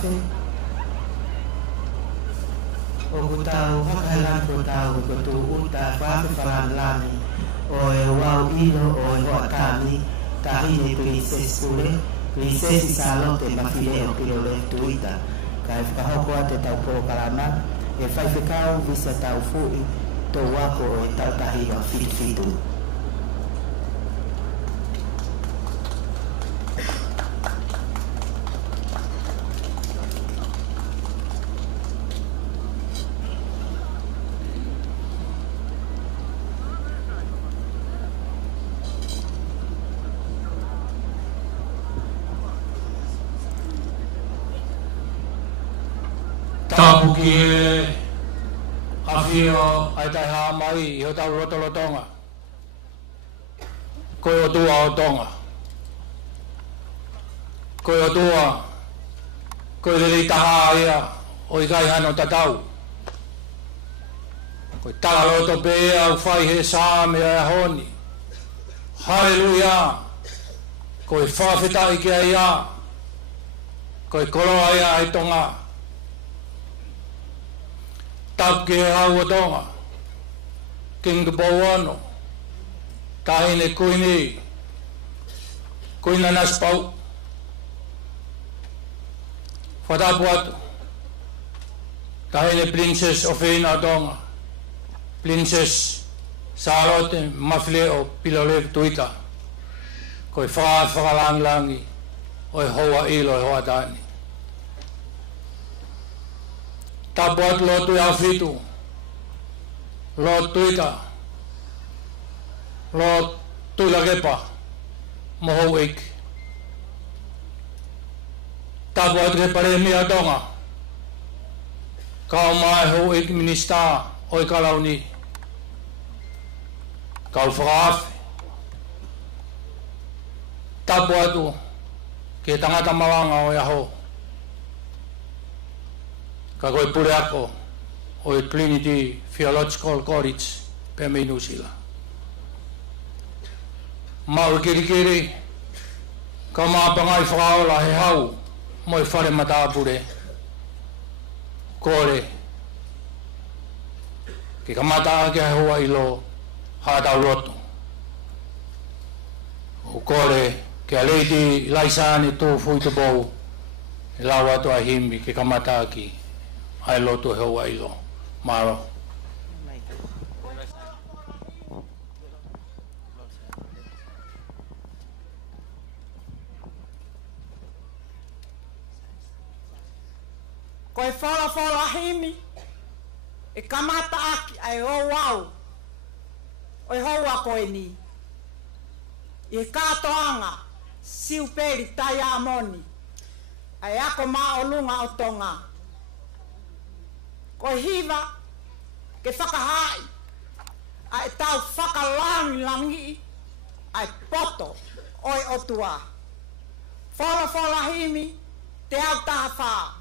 whafe o kutau whakahelan ko tau ko tu uta whafe whakalani o e wau ilo o e hoatani tahine princess pule princess salote mafileo pilole tuita kai whakahoko te tau po kalama e whaifekau visa tau fui tō wako o e tau tahi o fitu. Tapuki Afio ai tai ha mai i o tau rotolotonga. Koe o tua o tonga. Koe o tua, koe rei taha ia o i kai hano tatau. Koe tala roto pe au whai he sāme a honi. Hallelujah. Koe whawhetai ki a ia. Koe koroa ia ai tonga. Tap ke hau o tonga, King the Bawano, tahine kuina naspau, whatapu atu, tahine Princess Ofeina tonga, Princess Sarote Mafleo Pilolev Tuita, koe whakalangi, oi hoa ilo e hoa tani. Tapuat lotu ya fitu, lotu ita, lotu la kepa, moho ik. Tapuat ke pare mi adonga, kau mai ho ik minista oi kalau ni, kau fahaf. Tapuatu ke tangata malanga o ya ho. Ka koe pure ako o i Trinity Theological College pe me Nusila. Mau kiri ka maapangai whakaola he hau mo i whare matapure kore ke ka mataa ke hoa ilo hātau roto o kore ke a leiti laisane tō fuito bou e lawa to a himi ke ka mataa ki ai loto he wa ilo maro koe whala himi e kamata aki ai o wau oi hoa koe ni i katoanga siuperi tai amoni ai ako maolunga o tonga ko hiva ke whakahai ai tau whakalangi ai poto oi otua whala himi te au taha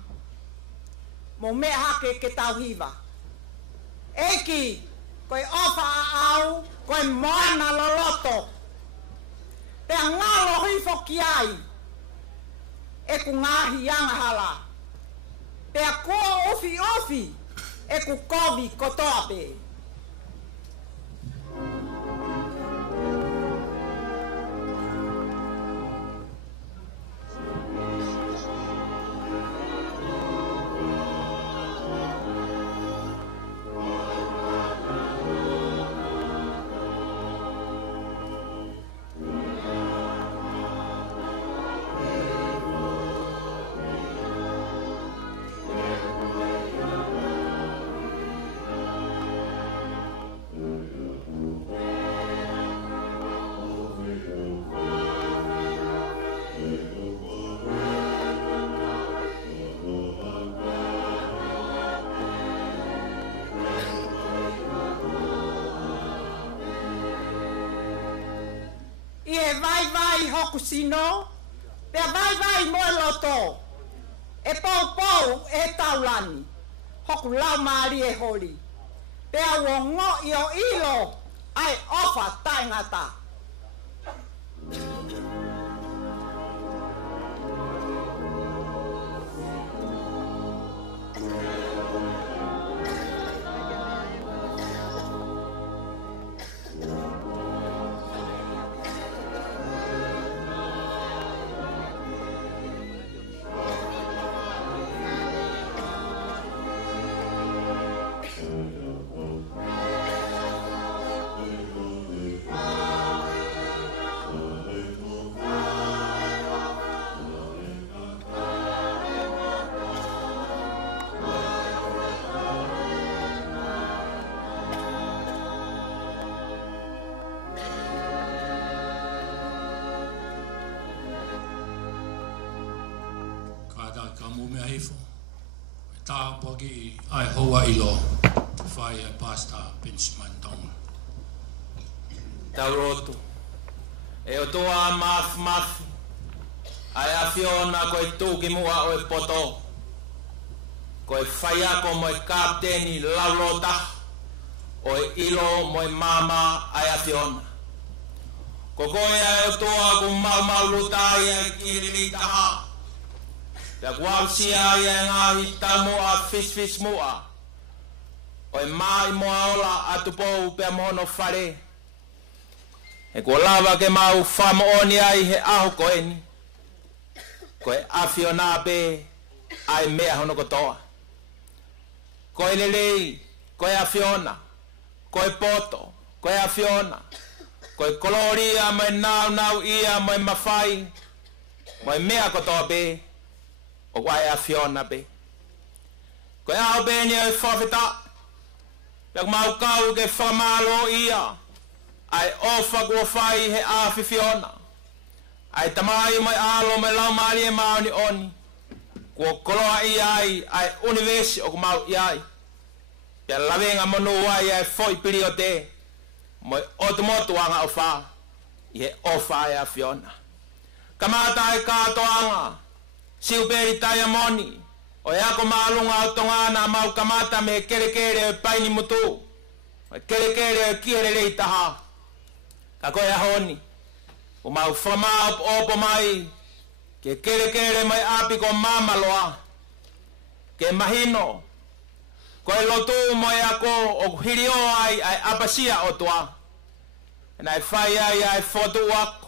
mo me hake ke tau hiva eki koe ofa au koe moana loloto te ngalo hifo ki ai e ku ngahi anga hala te a kua ofi e ku kovi kotoape. Vai hoku sino, pe vai mo loto, e pau e taulani, hoku lau maari e holi, pe a wongo i o ilo ai ofa taingata. mumia hifo. Ta poki ai hoa ilo. Fai ai pasta Benjamin Tong. Taurotu. E o toa maf. Ai afiona koe tuki mua o e poto. Koe whaiako mo e kapteni laulota. O e ilo mo e mama ai afiona. Ko koe ai o toa ku mau lutai e kirili taha. Pea kuausi ai e ngahi tamua fish mua. O e mai moa ola atupou pea mohono whare. E kua lava ke mau whamooni ai he ahu koeni. Koe afiona pe ai mea hono kotoa. Koe lelei, koe afiona. Koe poto, koe afiona. Koe koloria mai nau ia mai mawhai. Mai mea kotoa pe. O koe afiona pe. Koe aho pe ni ai whawhita. Pea mau kau ke whamalo ia. Ai ofa kua whai he awhiwhiona. Ai tamai mai alo mai lau maali e maoni oni. Kua koloa ai universi o kumau iai. Pea lawenga monu wai ai foi piri o te. Moi otomotu anga o wha. I he ofa ai a whiona. Kamata ai kato anga. Siuperi tai amoni. O eako maalunga o tongana mau kamata me kere o paini mutu. Kere o kiere rei taha. Ka koe ahoni. O mau whama opo mai. Ke kere mai api ko mamaloa. Ke mahino. Koe lotu mo e ako o hirio ai apasia o toa. E nai whai ai fotu ako.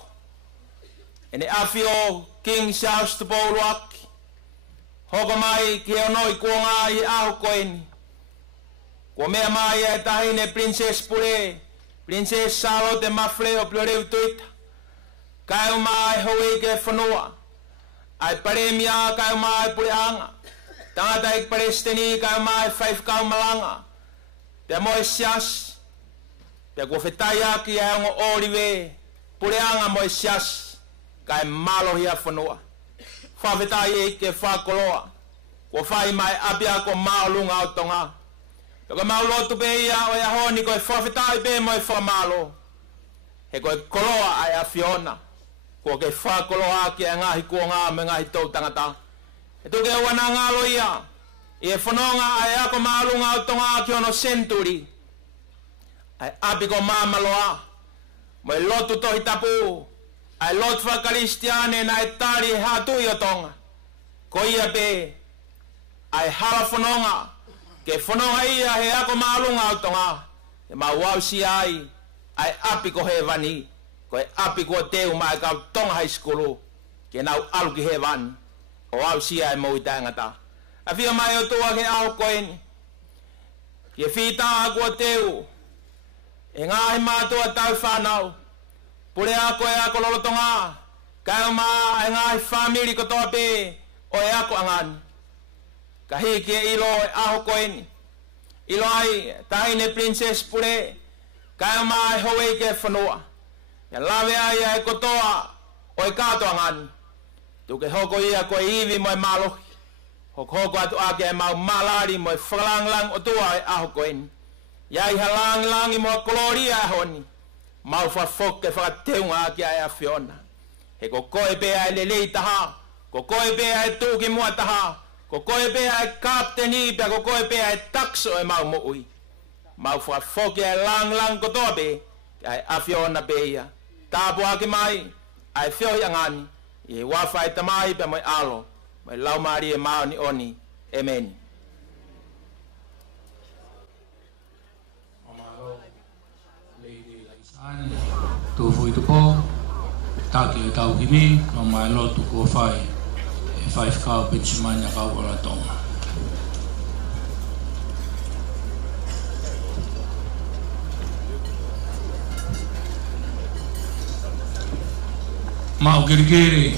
E ne afi o King Charles te Paulu aki. Hoko mai ki he onoi kuonga i ahu koeni. Kua mea mai e tahine Princess Pule. Princess Charlotte Mafle o Ploreu Tuita. Kai mai hoi ke whanua. Ai paremia kai mai pureanga. Tangata ik paresteni kai mai 5 kau malanga. Pea moe sias. Pea kua whetaya ki e ongo oriwe. Pureanga moe sias. Kai malo hia whanua. Whawhetai e ke whakoloa. Kua whai mai apia ko maolunga o tonga. Pea mau lotu pe ia o ia honi koe whawhetai pe moe whamalo. He koe koloa ai a Fiona. Kua ke whakoloa ki a ngahi kuonga me ngahi tau tangata. E tuke wana ngalo ia. I e whanonga ai ako maalunga o tonga ki ono century. Ai api ko mamaloa. Mo e lotu tohi tapu. Ai lotu whakaristiane na e tari hatui o tonga. Ko ia pe. Ai hala whanonga. Ke whanonga ia he ako maalunga o tonga. E ma wausi ai. Ai api ko he vani. Ko e api ko teu mai kau tonga high school. Ke nau alu ki he vani. O au sia e mau i tangata. A whia mai o tua ke au koeni. Ke whita a kua teu. E ngāhi mātua tau whanau. Pure a koe a kololotonga. Kai maa e ngāhi whamiri ko toa pe. O e ako angani. Ka hiki e ilo e aho koeni. Ilo ai tahine Princess Pure. Kai maa e hoi ke whanua. Ya lawe ai e kotoa. O e kato angani. Tuke hoko ia koe iwi moe malohi. Hoko atu ake e mau malari moe whalanglang o tua e aho koeni. Iai halanglangi moe koloria e honi. Mau whafoke whakateunga ake ai a Fiona. He ko koe pe ai lelei taha. Ko koe pe ai tuki mua taha. Ko koe pe ai kapteni pia ko koe pe ai takso e mau moui. Mau whafoke ai lang ko toa pe. Ai a Fiona pe ia. Tāpu ake mai. Ai whioi angani. I wawhai tamai pe mai alo. Mai laumari e mao ni oni. Amen. Amaro, Lady Laisan, tu fui tu po, taki e tau kimi, no mai lo tu ko fai, e 5 kau Benjamin ya kau wala tonga. Mau kiri-kiri,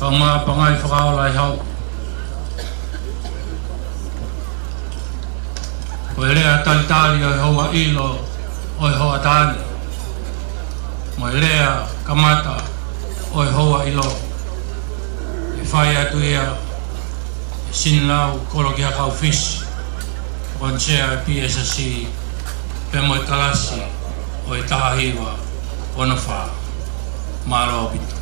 kau ma pangai whakao lai hau. Koe rea talitali oi hoa ilo, oi hoa tani. Moi rea kamata, oi hoa ilo. E whai atu ia, Sinlau kolo kia kau fish. Konsea PSC pemoi kalasi oi tahiwa onofa malo bitu.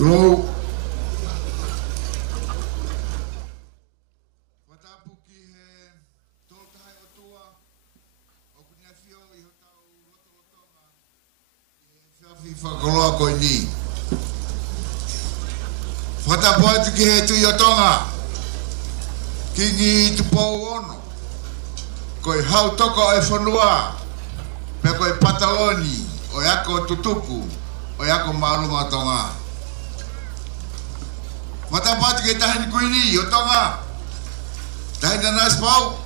Lo watapuki he toltai otua okunya fio I hotau lotonga e whakoloa koe ni watapuki he tu yotonga kingi tupou ono koe hau toko e whanua pe koe pataloni o yako tutuku o yako marunga tonga Matapati ke tahan kuini yo tonga tahan danas pau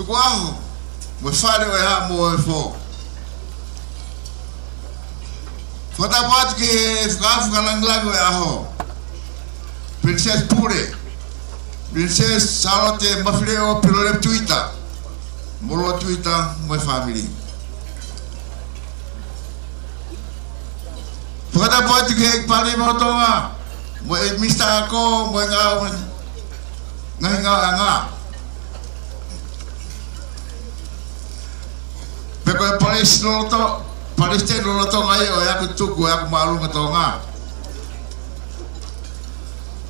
tuku aho mo fare o ha mo fo Matapati ke fkafu kalanglago aho Princess Pure Princess Salote mafleo pilore Twitter molo Twitter mo family Matapati ke pare mo tonga mo e mista ako mo nga peko palis loto palis te loto ngai o ya kutuku ya malu ngatonga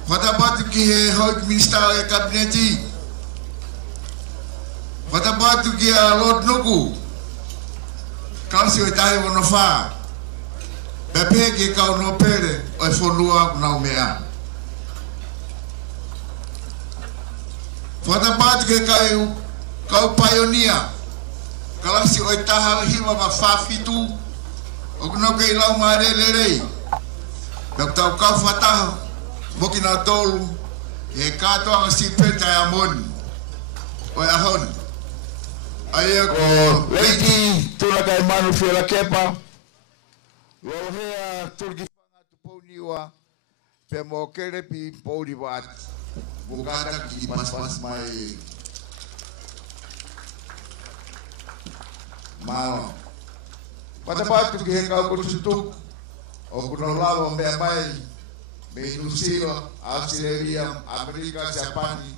fata bat ki he ho mista e kabineti fata bat ki a lot nuku kansi o tai wono fa Pepe ke kau no pere o fonua na umea. Fata pat ke kau pioneer. Kalasi o taha hiwa ma fafitu. O kuno ke lau ma rei. Dr. Kau fata mokina tolu e kato ang si peta amon. O ahon. Ayako lady tulakai manu fela kepa. Lohea turki fanga tu poniwa pe mo kere pi poni wat bugada ki pas mai malo pada patu ki hengau ko sutuk o kuno lavo me mai me nusilo Australia Amerika Japani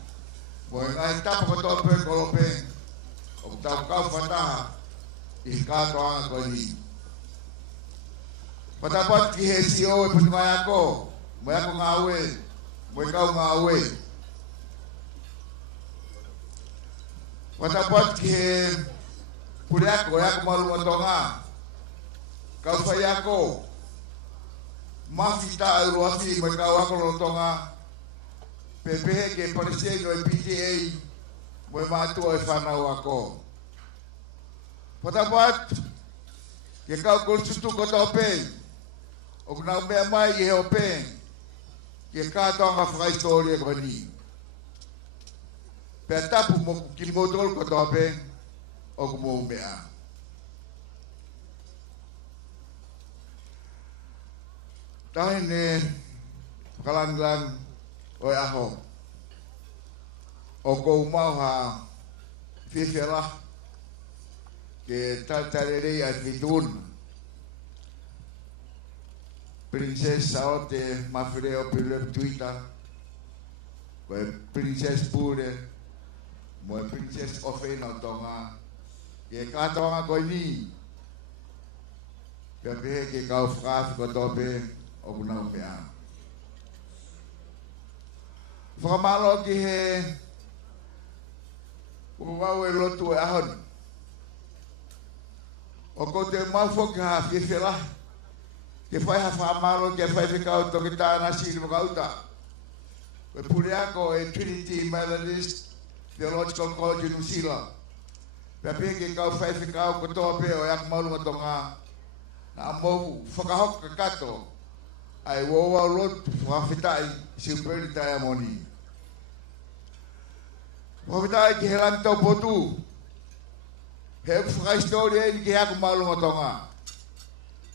mo ngai tapo ko pe kolope o tau kau fata I kato anga ko ni Patapat ki hesio e punimaya ko, mo ako ngawe, mo ikaw ngawe. Patapat ki puri ako, yako malumatonga. Kau faya ko, mafita aruafi, mo ikaw ako lotonga. Pepehe ke pariseno e PTA, mo matu e fanau ako. Patapat ki kau kulsutu ko tope. O kuna mea mai e o pen ke kātonga whakaistoria ko ni. Pea tapu mo ki modol ko tō pen o ku mo mea. Tahe ne whakalanglang o e aho. O kou mau ha whiwhera ke tatarerei a whitun. Princess Saote mafreo pilep Twitter, koe Princess Pure, mo Princess Ofena tonga, ke katonga koe ni, pepe ke kau fraf ko tope o kuna umea. Whakamalo ki he, kukau e lotu e ahon, o ko te mafo ki ha whiwhera, ke fai ha whamaro, ke fai whikau toki tāna siri mo kauta. Koe pure ako e Trinity Methodist Theological College New Zealand. Pea pia ke kau fai whikau ko toa pe o yak maulu matonga. Na amou whakahok ka kato. Ai wowa lot whawhitai siuperi tai amoni. Whawhitai ki he langi tau potu. He whakaistori e ni ke haku maulu matonga.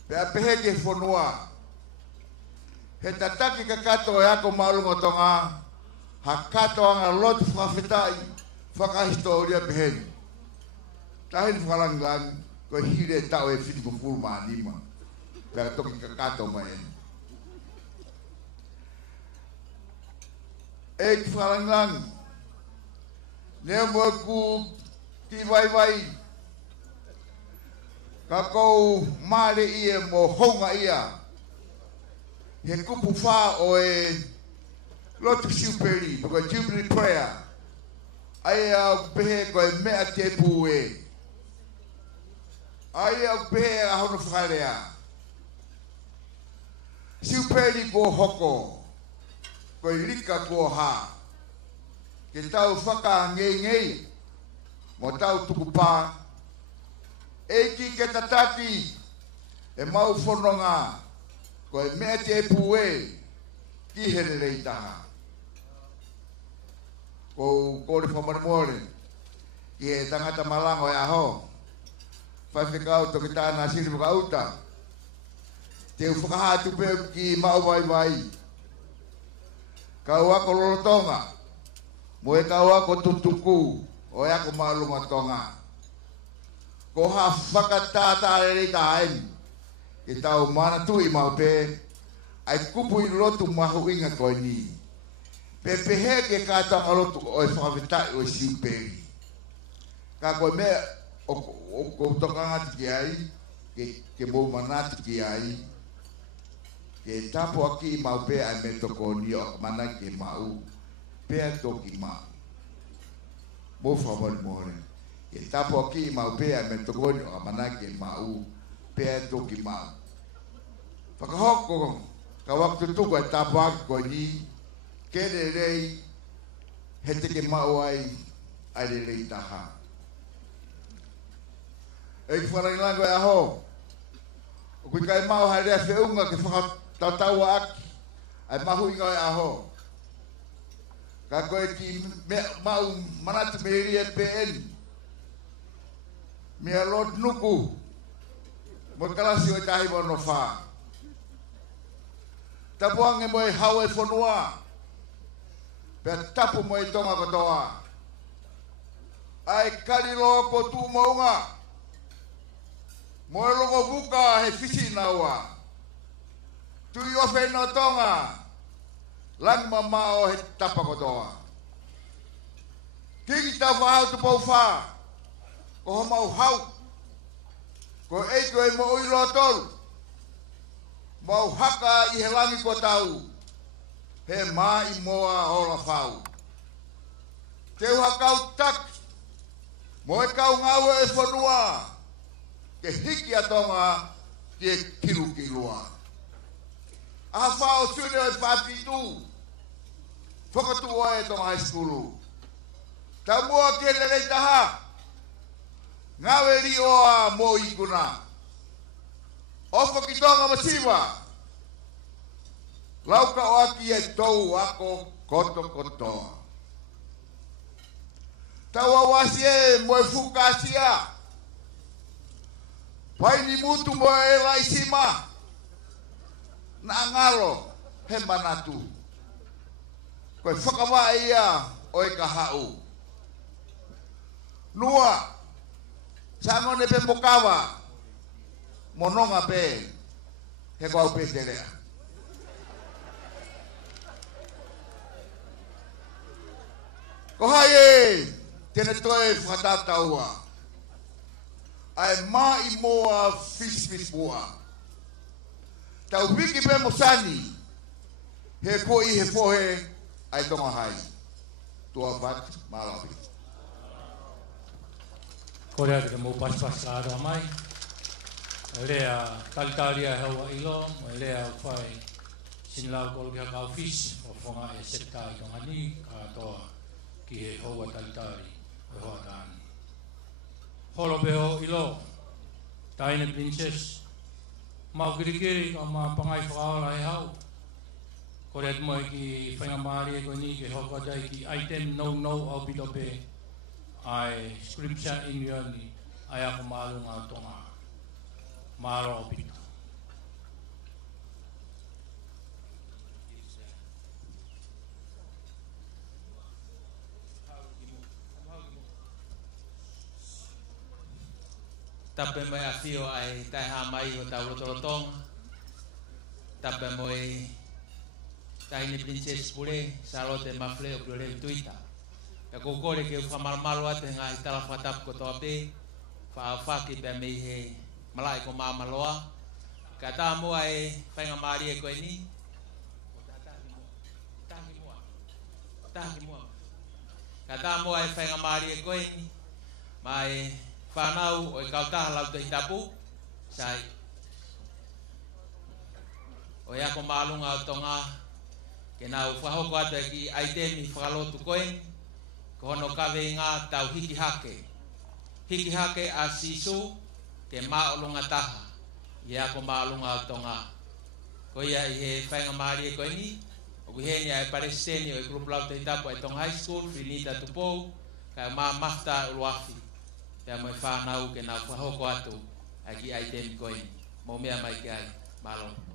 Pea pehe ke whanua. He tataki ka kato e ako maulunga tonga. Ha kato anga lotu whawhitai. Whakahistoria pehe. Tahin whalanglang. Ko hire tau e whiti ko furma anima. pea toki kakato mai. E ki whalangang, nea mua ku ki vai, ka kou mare ia mo honga ia, he kupu wha o e lotu siuperi, pako Jubilee Prayer, ai au pehe koe mea te pu e. Ai au pehe a hono whakarea. Siuperi ko hoko, koe rika ko ha. Ke tau whaka ngei, mo tau tukupā. Eiki ke tataki, e mau whanonga, koe mea te pu e, ki here rei taha. Ko kore whamaremore, ki e tangata malango e aho, whaiwhekau toki tāna siri whakauta, te whakahatu peo ki mau vai, kau ako lolotonga, mo e kau ako tutuku, o e ako maalunga tonga. Ko ha whakatātāre rei tāen, ki tau mana tui mau pe, ai kupu i lotu mahu inga koe ni. Pepehe ke kātanga lotu o e whakawhetai o e siuperi. Ka koe mea o tokanga tiki ai, ke mou manatu ki ai, ke tapo aki i mau pe ai me toko ni o mana ke mau, pea toki mau. Mou whawari more. Ke tapo aki i mau pe ai me toko ni o mana ke mau, pea toki mau. Whakahoko, ka waktu tuku e tapo aki koe ni, kere rei, he teke mau ai re rei taha. E ki wharangilango e aho, o kui kai mau hai rea whiunga ke whakatautaua aki, ai mahu inga e aho. Ka koe ki mau manatu mehiri e PN, mea lot nuku, mo kalasi o tahi wano wha. Tapuange mo e hau e whanua, pea tapu mo i tonga katoa. Ai kariro ko tu maunga. Mo e longo buka he fisi naua. Tui ofe no tonga. Lang mamao he tapa katoa. Kiki tapu hau tu pau wha. Ko homau hau. Ko eiko e mo uilo tolu. Mau haka i he langi ko tau. He mai moa ola whau. Te kau tak. Mo e kau ngau e whanua. Ke hiki atonga te kilua. Aha whao tune o e whapitu. Whakatua e tonga high school. Ta mua ke lerei taha. Ngau e ri oa mo ikuna. Ofo ki tonga masiwa. Lauka o aki e tou ako koto. Taua wasi e mo e fukasia. Pai ni mutu mo e laisima. Na ngalo he manatu. Koe whakawa ia o e kahau. Nua. Sangone pe mokawa. Mononga pe. He kau pe terea. Ko hai e, tene toe whatataua. Ai mai moa fish moa. Tau wiki pe mosani, he koi he pohe, ai tonga hai. Tua vat malawi. Korea te mo pas ara mai. Lea taltaria hawa ilo, lea fai sinlau kol ka office o fonga e sekai tonga ni ka toa. Ki he hoa talitari o hoa tāni. Holo peo ilo, taine princess, mau kirikiri ka ma pangai whakaola e hau. Kore atu moi ki whainga maari e koe ni ke hoko dai ki item no au pito pe ai scripture in yoni ai ako maalunga tonga. Maaro o pito. Tape mai afio ai tai ha mai o tau rotorotong tapa moe tahini princess pule salote mafle o pule tuita ya kokore ke famalmalo ate nga itala fatap ko tope fa ki pe me he malai ko mamaloa kata mo ai penga mari ko ini kata mo ai penga mari ko ini mai fanau o kauta lau te tapu sai o ya ko malunga tonga ke na u faho ko ata ki aitemi falo tu koen ko no kave nga tau hiki hake asisu ke maulunga taha ya ko malunga tonga ko ya he fainga mari ko ni o he ni ai palestini o grupo lau te tapu ai tong high school finita tupo ka mafta ulwafi ya mo fa na u ke na faho ko atu aki aitemi ko ni mo mea mai kai malong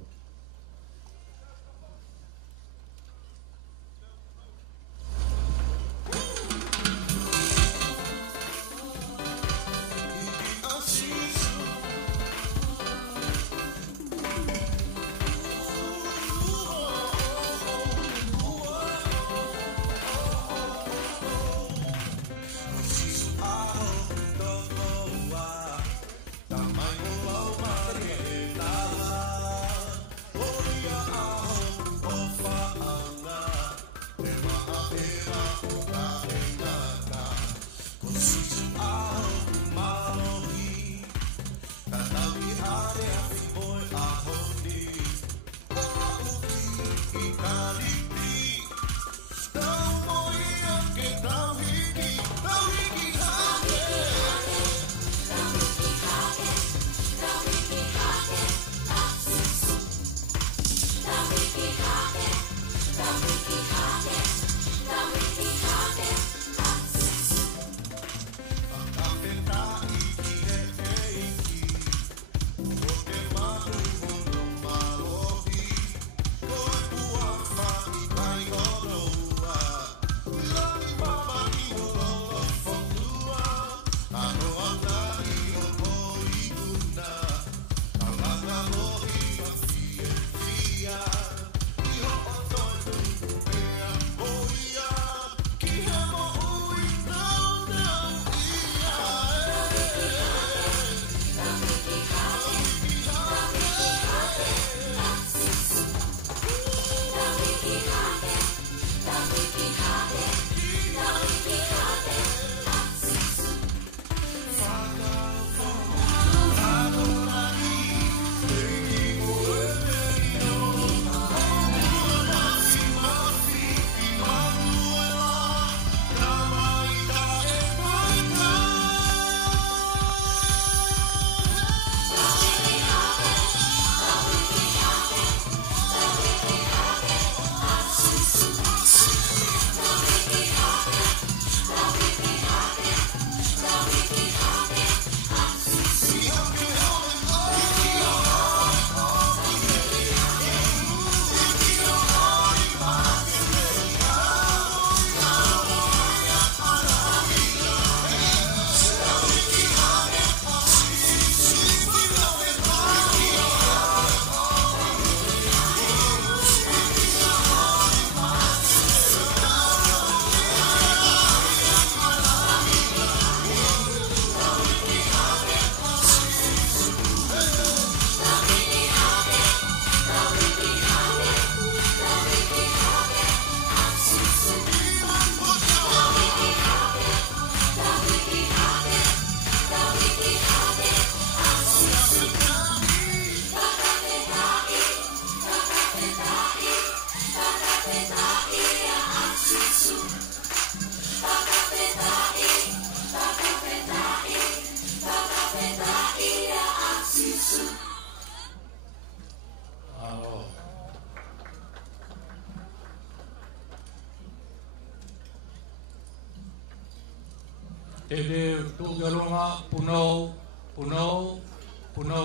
Tede tu galonga puno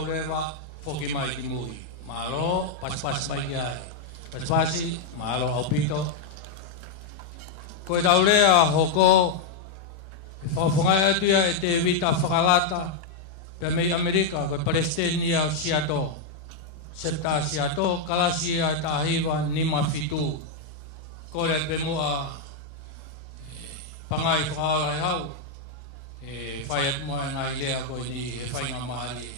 lewa foki mai ki mui. Malo pas bagiai. Pas-pasi malo aupito. Koe taulea hoko whawhangai atua e te vita whakalata pe mei Amerika koe Palestinia o Seattle. serta siato kalasia tahiwa nima fitu kore bemua pangai whakalai hau whaiat mo ngai lea ko ni e whainga maari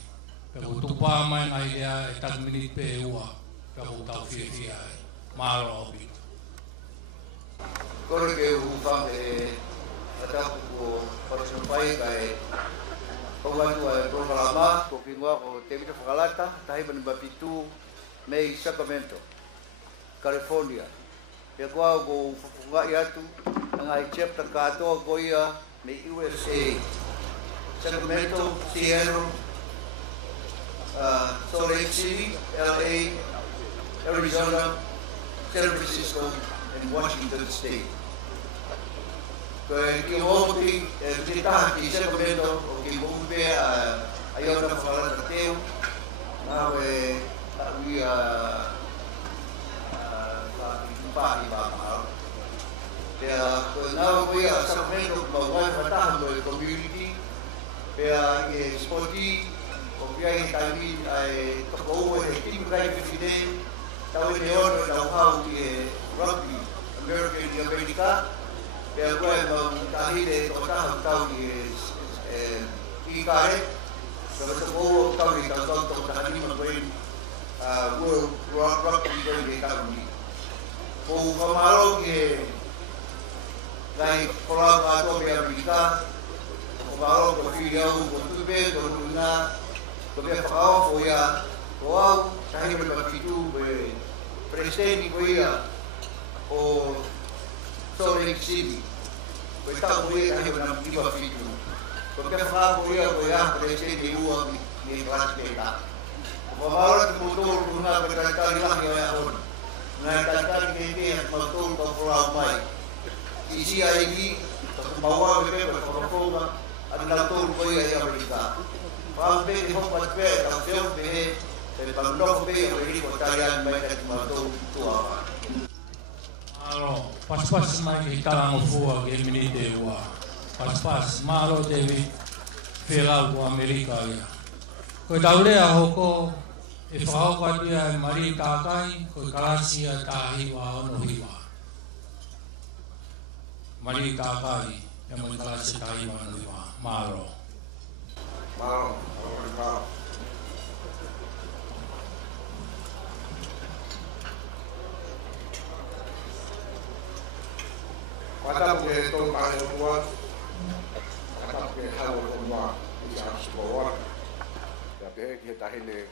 pe ko tupa mai ngai lea e tak minit pe ua pe ko tau whiawhia maaro opi kore ke ufam e ataku ko pasunpai kai Pagwatu ay programa ko pingwa ko Tevita Whakalata tahi Bapitu May Sacramento, California. Ia koa ko whapungai atu ngai chapter katoa ko ia me USA, Sacramento, Seattle, Salt Lake City, LA, Arizona, San Francisco, and Washington State. Ki hoki kita di Sacramento o ki bumbe ayo na fala teu na we we pa di ba dia na we Sacramento ba wa fata do community dia e sporti o via itali ai to go e team right fide ta we neon da how ki rugby American di America Pea koe mau tahire tō taha tau i kare. Pea wata kōo tau i tau tō taha nima koe World Rugby koe i tau ni. Ko whamaro ki ngai korau katoa me Amerika. Ko whamaro ko whiri au ko tupe, ko runga. Ko pea whakao ko ia ko au tahire me Bapitu koe Preseni ko ia o Salt Lake City. Koe tau koe kahi wana mkiwa fitu. Koe kia whaa koe ia koe aha koe se te ua me klasi ke ta. Koe maora te motor kuna koe taitari lahi o ea honi. Ngai taitari ke te hati motor kau korau mai. Isi aiki, koe maua me pe koe whakakonga, ati nau toru koe ia i Amerika. Whaa me te hopa te pe, tau teo me he, te panunoko pe o eri koe tarian mai kati motor tuawa. Alo, pas-pas mai ki talango fua ke minite ua. Pas-pas, malo David Felau ko Amerika ia. Koe taulea hoko e whahoko atua e mari tākai, koe kalasia tāhiwa ono hiwa. Mari tākai, e mari kalasia tāhiwa ono hiwa. Malo. Malo. Kata ke tong kare tua, kata ke halo tua, bisa sekolah. Tapi kita ini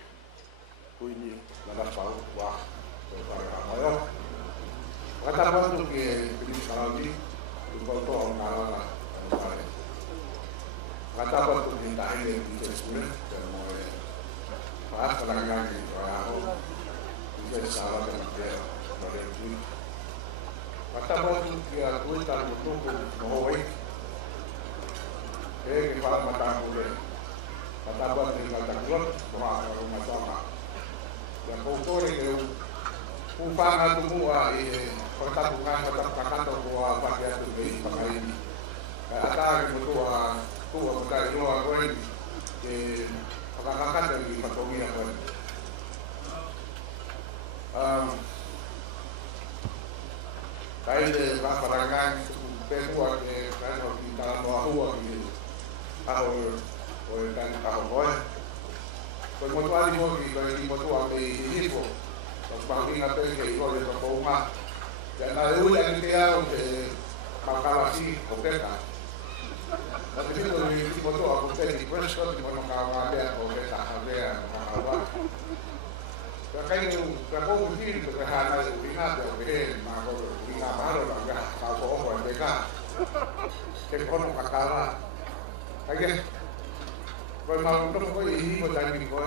kuini nada pau wah, para ayo. Kata bantu ke pilih salami, untuk orang kalah kare. Kata bantu kita ini bisa sekolah, dan mulai pas kadang-kadang kita bisa salah dengan dia, boleh pun. Kata bantu kia kui tahu tunggu mohoi, ke kepala mata boleh. Kata bantu tinggal takut, wah rumah sama. Yang kau ini upang tunggu kota bukan kota kakak tu bahagia tu di pakai ini. Kata itu kota itu aku ini kakak dari pakai aku. Kai de va parangan pesua que claro kita no agua que o tan agua pues mo tuali mo que mo tuali hipo los panginga pe que igual de toma ya la de uya que queda que para así o peta la que digo de tipo todo a usted y por eso que no acaba de o peta a ver agua Kai un trapo un tiro que ha na ubicado que ma ko ina malo la ga ka ko ko de ka que con kakara kai ko ma no ko i ko ta ni ko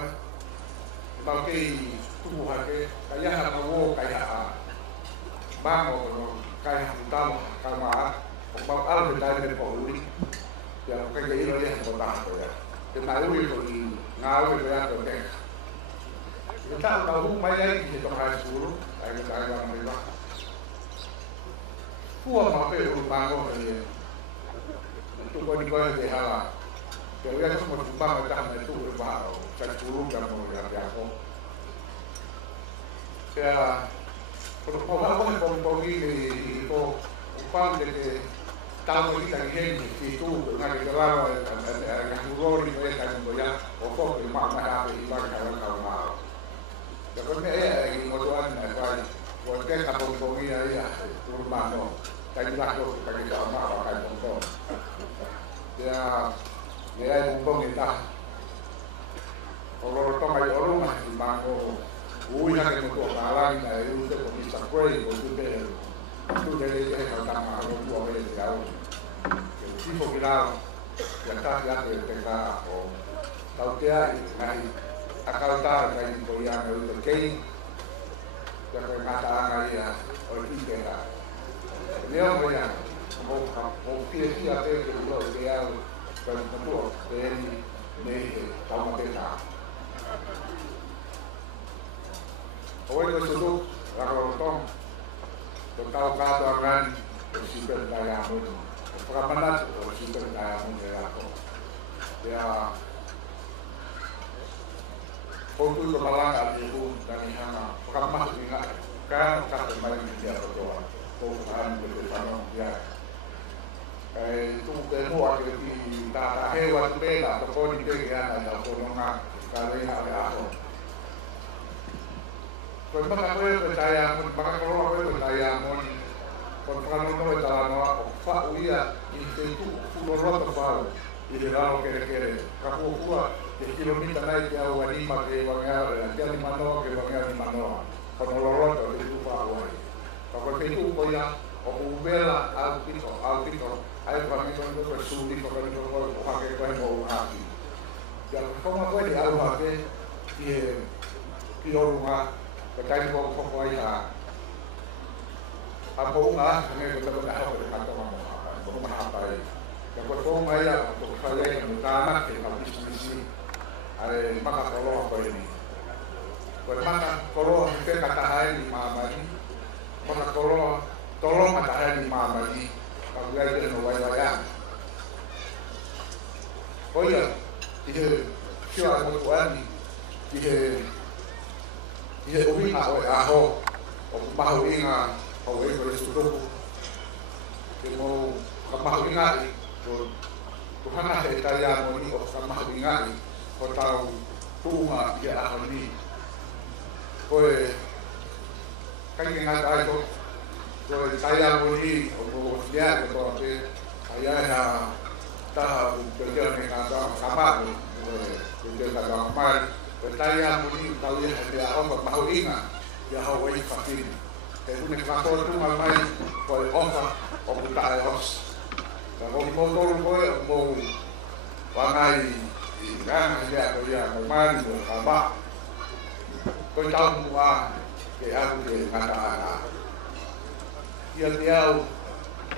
ma ke tu ha ke kaya ha ko kaya ba mo no kaya ta ka ma ko ba al de ta de ko uri ya ko ke i ro de ko ta ko ya que na uri ko ni na uri ya ko ke kita tahu banyak di tempat seluruh, agak mereka. Kuah mape urbango ni, itu kau di kau di hala. Kalau kita semua jumpa macam itu urbango, cari seluruh dan mau lihat aku. Ya, kalau kamu pergi itu upang dari tahun kita ini itu dengan segala yang buruk di mereka itu ya, pokok di mana ada ibadah kalau mau. Jadi ini moduan apa? Buat kampung pergi ya, rumah no. Kayak laku kayak sama pakai contoh. Ya, bumbong kita. Kalau orang kayak orang masih bangun. Uina que no tocará y la de usted con Mr. Craig o tú le faltaba a los jugadores de ahora que el tipo que ya está ya te tenga o tautea y acá está que hay coreano el Kane ya que mata ahí a el que era León ya como decía que lo que hago pero no de él me vamos a pensar. Hoy lo suruh rakyat total kata orang bersifat daya pun, perkapanan bersifat daya pun dia untuk kemalangan itu dan hanya perkamah ingat kan kata kembali dia berdoa, Tuhan bersama dia. Itu demo akhir di tak hewan bela atau di kegiatan atau nongan kali ada. Kalau kita percaya, kalau kita percaya, kalau kita percaya, Pak Uya itu pulau terbaru di dalam kere-kere. Kalau gua di kilometer naik jauh dari Makai Bangar, dari Manoa ke Bangar di Manoa. Kalau lorot itu Pak Uya. Kalau itu Uya, Ubela, Alpito, ayo kami itu bersudi kalau itu pakai kain bau hati. Jangan kau mau di Alpate, di rumah. Berkait pokok ya, apa enggak? Ini betul-betul apa berkata apa ini? Yang pertama ya, untuk saya yang utama kita bisnis ada maka kalau apa ini? Bermaka kalau kita katakan di mana ini, maka kalau tolong katakan di mana ini, kalau dia ada wayang. Oh ya, ini siapa tuan ini? Ia uinga o aho o mahuinga o ego estudoku que mo mahuinga o tuhana he taya mo ni o mahuinga o tau tunga ia aho ni koe kai nga tai ko taya mo ni o mo dia ko te aya na ta berjalan dengan sama berjalan dengan mal bertanya muni tahu ya dia orang mahuinga ya Hawaii fakir itu nek faktor tu malai koi ofa o buta os kalau motor koi mau wangai kan dia dia mal apa koi tahu mua ke aku ke kata dia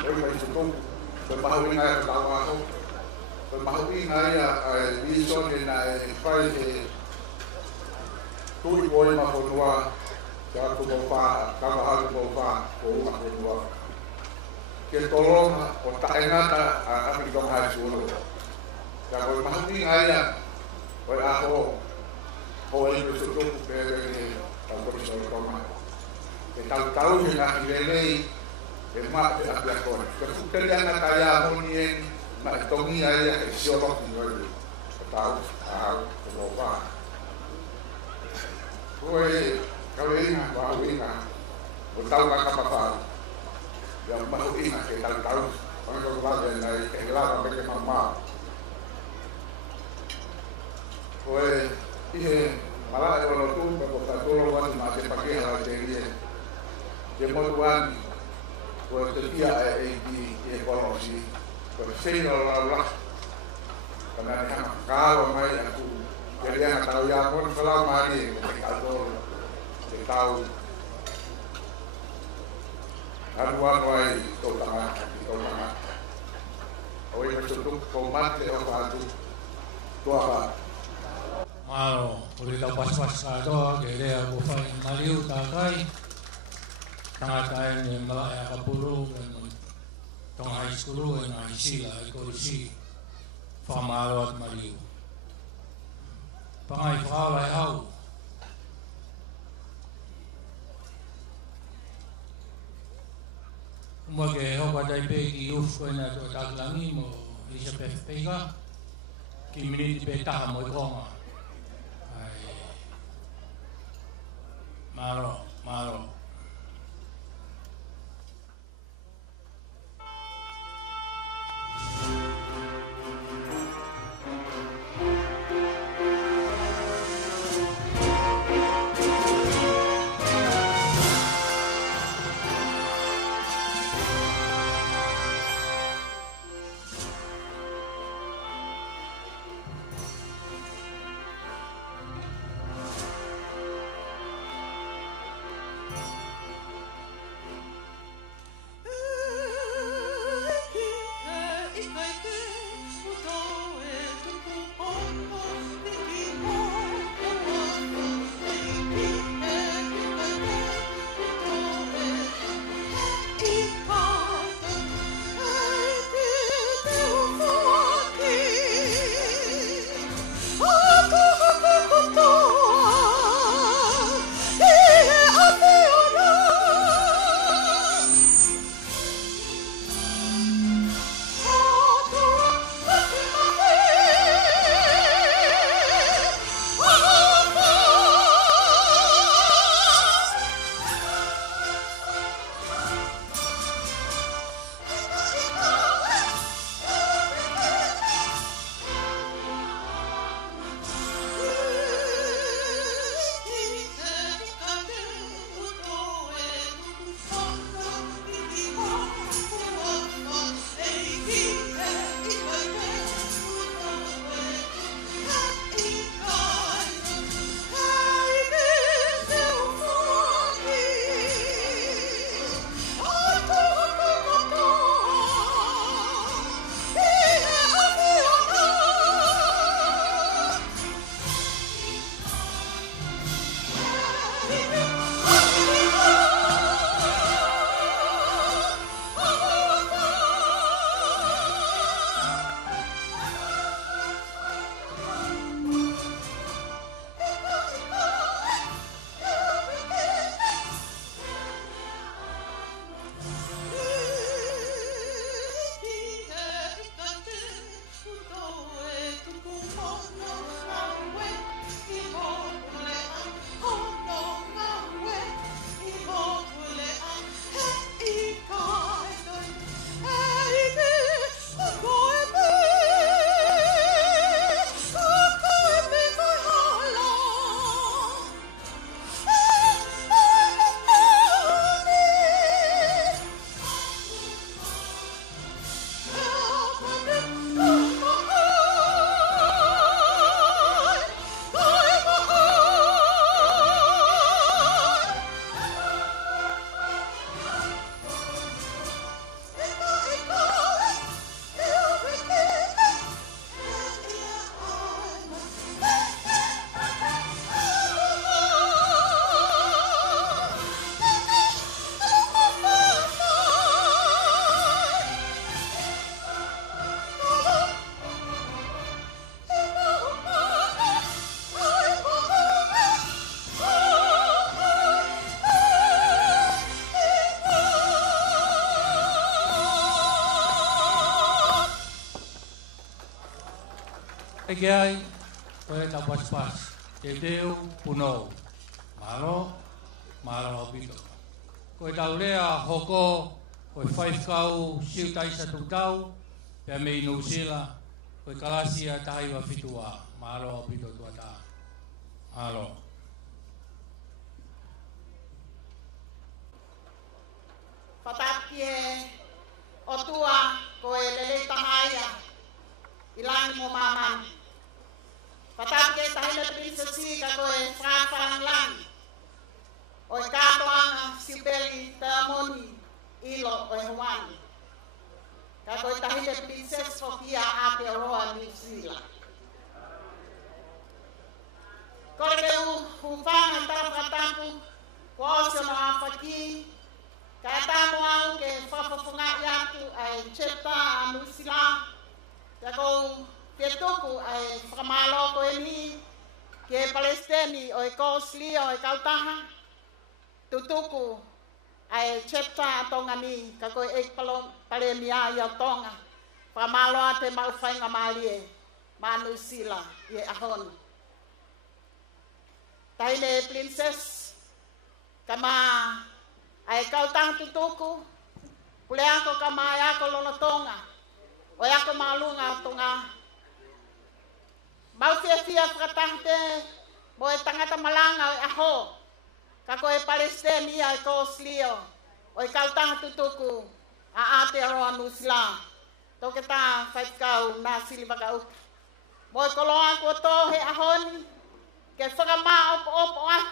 koi mai sutung bermahuinga tahu aku bermahuinga ya vision dan file tuli boy ma konua ja ko pa kama ha ko pa ko ma konua ke tolong o taengata a mi dong ha sulo ja ko ma ni aya o a ho e ko to pe ni ta ko so ko ma ke tau ni na ni e ma te a ko ke ya na kaya mo ni ma to ni aya e sio ko ni tau a ko pa Koe kawina bahuina utau kakapapa yang bahuina ke tahu orang orang dari kehilangan mereka mama koe ihe malah kalau tu beberapa orang buat masih pakai hal jadi jemuan koe terbiasa di ekonomi bersih Allah karena kalau mai aku jadi yang tahu ya pun selama ini kalau tahu haruan wai tolong oi bertutup komat ke waktu tua malo boleh pas-pas kado gede aku fai maliu takai tengah kain yang melaya kapuru tong high school yang sila ikosi famalot maliu pangai falai au Mo ke hoko dai pe ki uf ko na to taglangi mo Elizabeth Pega ki miniti pe taha mo konga. Ai maro. Eke ai, koe ta pas, te deu punou, malo pito. Koe tau lea hoko, koe whaifkau, siu taisa tutau, pia mei Nusila, koe kalasia taiwa fitua, malo pito tuata, malo. Patakie o tua koe lele tahaya, ilang mo maman. Patake tahina prinsesi ka koe frafang lang. Oi katoanga sibeli tamoni ilo oi huani. Ka koe tahina prinses Sofia Aotearoa New Zealand. Koe leu hufanga tapu kwa ose no afaki. Ka tamu au ke whafafunga iatu ai chepta a New Zealand. Ka kou Pietoku ai whakamalo koe ni ke Palestini o e Kosli o e Kautaha tutuku ai chapter tonga ni ka ko ek palom pale mia ya tonga pamalo ate mau fai ngamalie manu sila ye ahon taile princess kama ai kau tang tutuku kule ako kama ya ko lolo tonga o ya ko malunga tonga mau fia fratante mo tangata malanga aho kako e Palestina e ko slio o e kau tang tutuku a ate ro anusla to kita fai kau na silva kau mo ko lo ko to he ahoni ke fagama op ak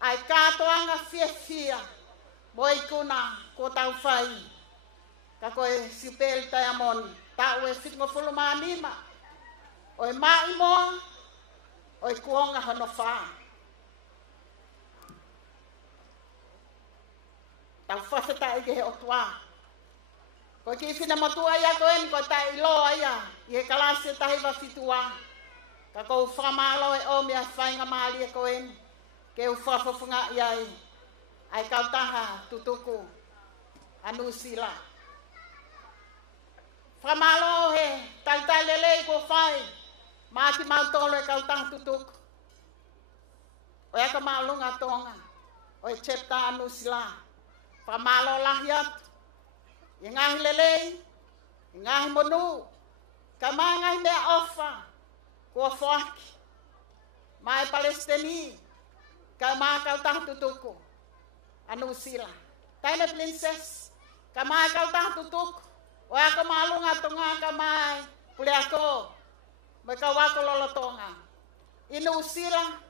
ai ka to anga fia mo i kuna ko tau fai kako e sipel tayamon ta we fitmo fulumanima o e maimo o e kuonga hanofa tau faseta ige o tua ko ki fina matua ya ko en ko ta ilo ya ye kalase ta hiva fitua ka ko famalo e o me fainga mali ko en ke u fa funga ya ai ka taha tutuku anu sila famalo he tal lele ko fai mati mau tole ka taha tutuku o ya ka malunga tonga o e chepta anu sila pamalo lahyat ingah lelei ingah monu kamangah me ofa ko foak mai Palestini kama kau tah tutuku anu sila taile princess kama kau tah tutuk o ako malunga tonga kamai pule ako makawa ko lolotonga inu sila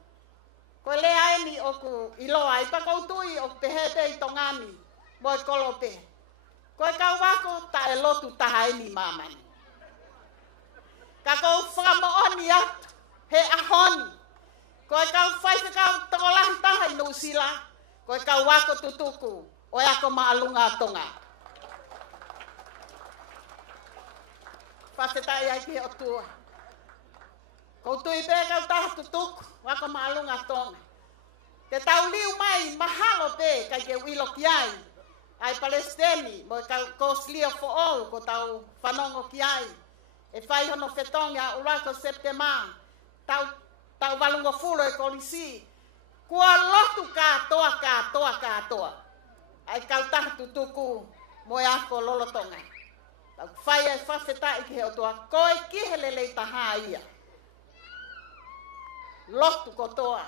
ko lea ni oku ilo ai pa kau tui ok pehete tongani boy kolope ko kau wako ta elotu tahai ni mama ka kau famo onia he ahon ko kau fai kau tolah tahai no sila ko kau wako tutuku o ako maalunga tonga paseta ya ki otua kau tui pe kau tah tutuk wako maalunga tonga te tau liu mai mahalo pe ka ke wilo kiai ai Palestini mo ko slio fo o ko tau fanongo kiai e fai hono fetonga ura ko septema tau valungo fulo e kolisi ko lotu ka toa ai kau tah tutuku mo ya ko lolotonga tau fai e fa feta i ke o toa ko ki helele tahaia lotu ko toa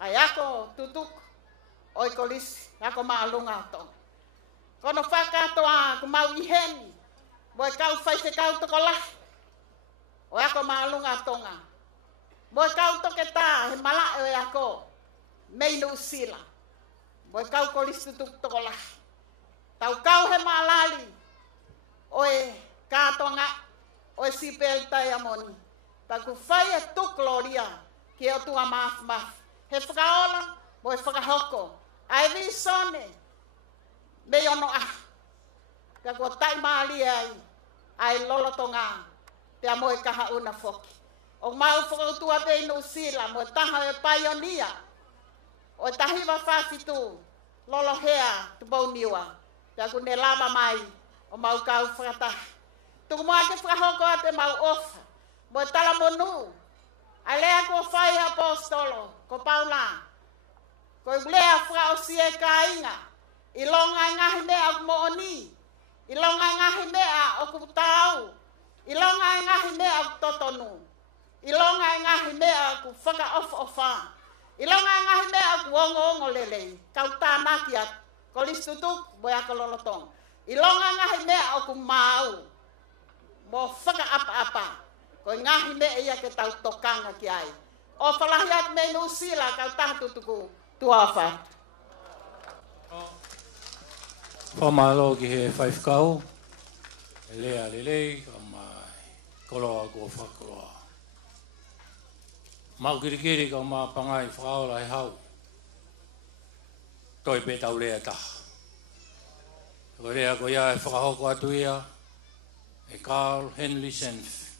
ai ako tutuk oi kolis ako maalunga to kono faka to a mau iheni boy kau fai se kau to kolah o ako maalunga tonga boy kau to keta he mala e ako meinu sila boy kau kolis tutuk to kolah tau kau he malali oi ka tonga oi sipel tayamoni taku fai tu gloria que o tua maf he fraola boy frahoko ai vi sone me ono ka ko tai mali ai lolo tonga te amo e kaha una foki o mau fo tua be no sila mo taha e paionia o tahiva fafitu lolo hea tu boniwa ta ku ne lama mai o mau kau frata tu mo ate frahoko ate mau ofa mo tala monu alea ko fai apostolo ko Paula ko lea fra o sie kainga ilonga ngahi me ak mooni ilonga ngahi me a okutau ilonga ngahi me ak totonu ilonga ngahi me ak faka ofa ilonga ngahi me ak wongo lele kau tanakiat ko listutuk boya ko lolotong ilonga ngahi me ak mau mo faka apa ko ngahi me ia ke tau tokanga kiai o falahiat me no sila kau tah tutuku tuafa pamalo ki he five kau lele kama kolo go fakro mau kiri kama pangai frau lai hau toi pe tau le ta ko le ko ya frau ko atuia e Carl Henry Senf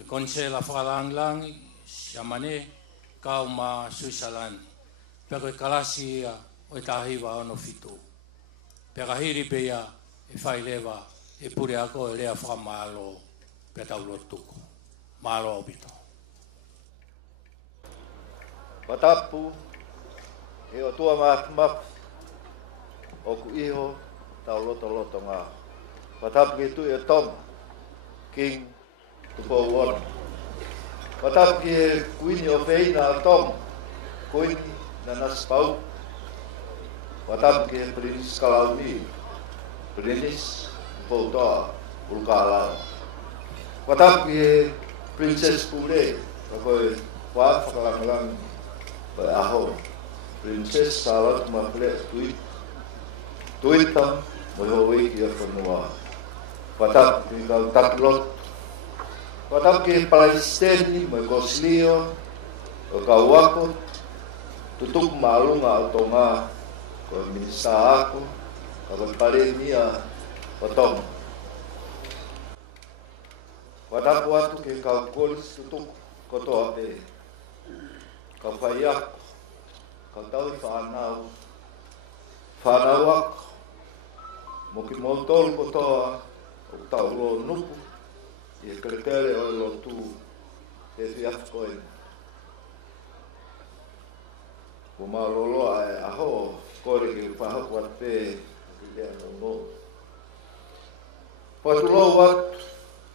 e konsela falang lang siamane kau ma Switzerland Pea koe kalasi ia o tahiwa ono fitu. Pea kahiri pe ia e whai lewa e pure ako e lea whakamalo pea taulo tuku. Malo o pito. Patapu e o tua mak o ku iho tau loto ngā. Patapu ke tu e Tom King tupo won. Patapu ke kuini o feina Tom kuini na naspau. Patapu ke Prinis Kalauni Prinis tupo toa ulkala. Patapu ke Princess Pule koe wa whakalangalang koe aho. Princess Salat Mafle Tuita Mohoi kia whanua. Patap ki kau taklot. Patap ki Palestini mo Goslio o kau wako. Tutuk maalunga o tonga ko minista ako. Kau paremia potong. Patap watu ki kau kolis tutuk kotoa pe. Kau payak. Kau tahu whanau. Whanau mo ki motol kotoa o tau lo nupu i kretere o lo tu e fiaf koe. Ko malolo ai aho kore ki whahaku at pe ki lea no. Patulo wat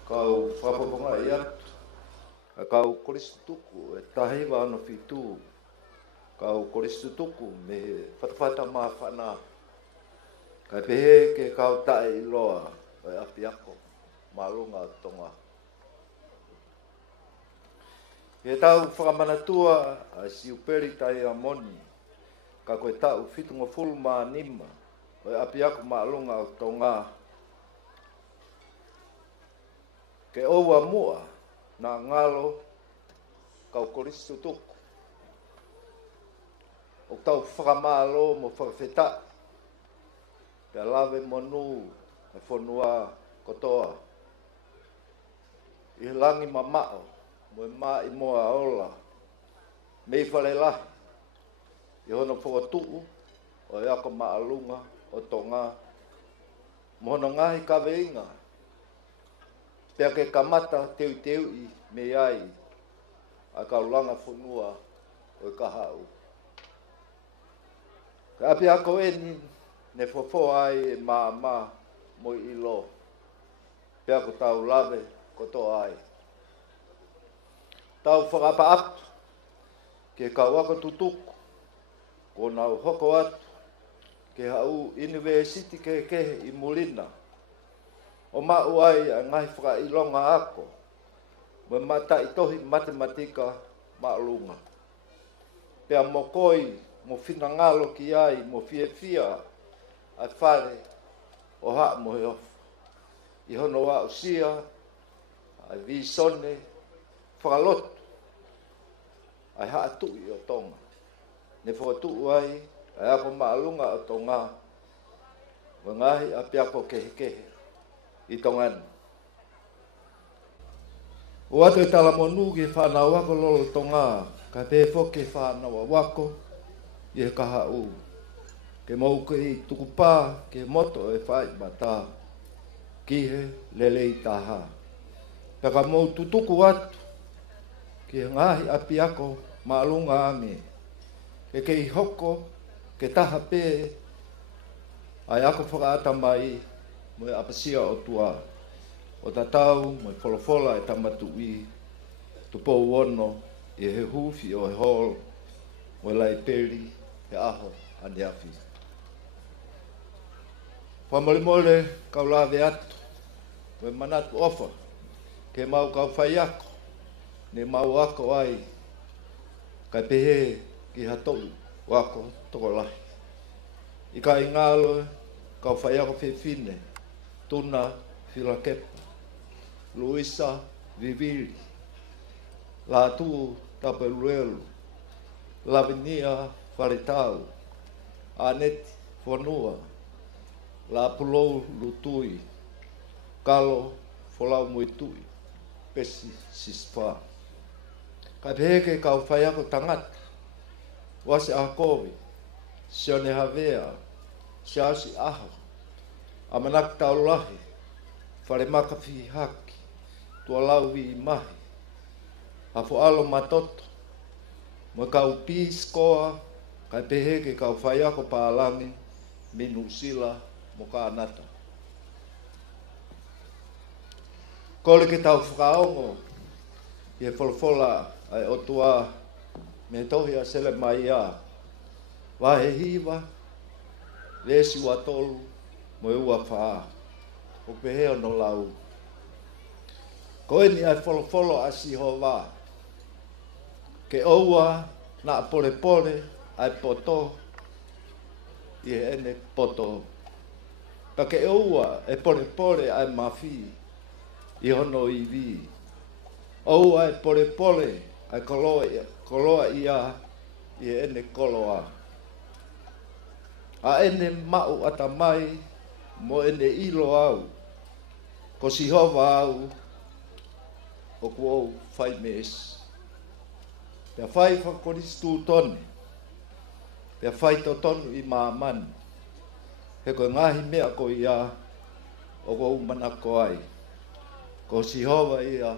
kau whapaponga i atu. Kau koristutuku e tahiwa ano fitu. Kau koristutuku me whatawhata maa whanaa. Kai pehe ke kau tae iloa o api ako, malunga tonga. Ke tau whakamanatua a siuperi tai a moni, ka koe tau fitunga fulma nima o api ako malunga tonga. Ke oua mua na ngalo kau koristu tuku. O tau whakamalo mo whakawheta. Pea lawe monu e whanua kotoa. I langi mamao, mo e maa i moa ola. Mei whare lahi. I hono whakatuu, o e ako maalunga, o tonga. Mohono ngahi kawe inga. Pea ke kamata teu i me ai. A kaulanga whanua o e kahau. Ka api ako e ni ne fofo ai e maa mo ilo. Pea ko tau lawe koto ai. Tau whakapa atu ke kauaka tutuku. Ko nau hoko atu ke hau university ke i Mulina. O mau ai a ngai whakailonga ako. Mo mata itohi matematika maalunga. Pea mo koi mo finangalo ki ai mo fia a whare o haa mo he ofu. I hono wa usia, a visone, whakalotu. Ai haa tui o tonga. Ne whakatuu ai, ai ako maalunga o tonga. Wangahi a piako kehe. I tongan. O atu e tala monu ke whanau wako lolo tonga. Ka te whoke whanau wako. I he kaha u. Ke mau ke i tukupā, ke moto e whai mata. Kihe lele i taha. Peka mau tutuku atu. Ke ngahi api ako maalunga ame. Ke i hoko, ke taha pē. Ai ako whakaata mai, mo e apasia o tua. O tatau, mo e wholofola e tamatu i. Tupo uono, i he hufi o he hall. Mo e lai peri, he aho, ane afi. Whamolimole kau lawe atu, we manatu ofa, ke mau kau whai ako, ne mau ako ai, kai pehe ki hatou wako toko lahi. I ka ingalo, kau whai ako whiwhine, Tuna Philakepa, Luisa Vivili, Latu Tapeluelu, Lavinia Faritau, Aneti Fonua, La Pulou Lutui, Kalo Folau Muitui, Pesi Sispa. Ka peheke kau whai ako tangata, wase a kovi, sione havea, siasi aho, amanak taulahi, fare makafi haki, tua lauwi mahi, hafo alo matoto, mo kau pis koa, kai peheke kau whaiako pālangi, minu sila mo ka anata. Kole ke tau whakaongo, i e wholofola ai otua me tohi a sele mai a. Wahe hiwa, lesi wa tolu, mo e ua whaa, o peheo no lau. Koe ni ai wholofolo a si hova, ke oua na pole pole ai poto, i e ene poto. Pa ke oua e pole pole ai mafi, i hono i vi. Oua e pole pole ai koloa ia, i e ene koloa. A ene mau ata mai, mo ene ilo au, ko si hova au, o kuou fai mes. Pea fai whakoristu tone, pea fai to tonu i māmani, he koe ngahi mea ko ia, o kou mana ko ai, ko si hova ia,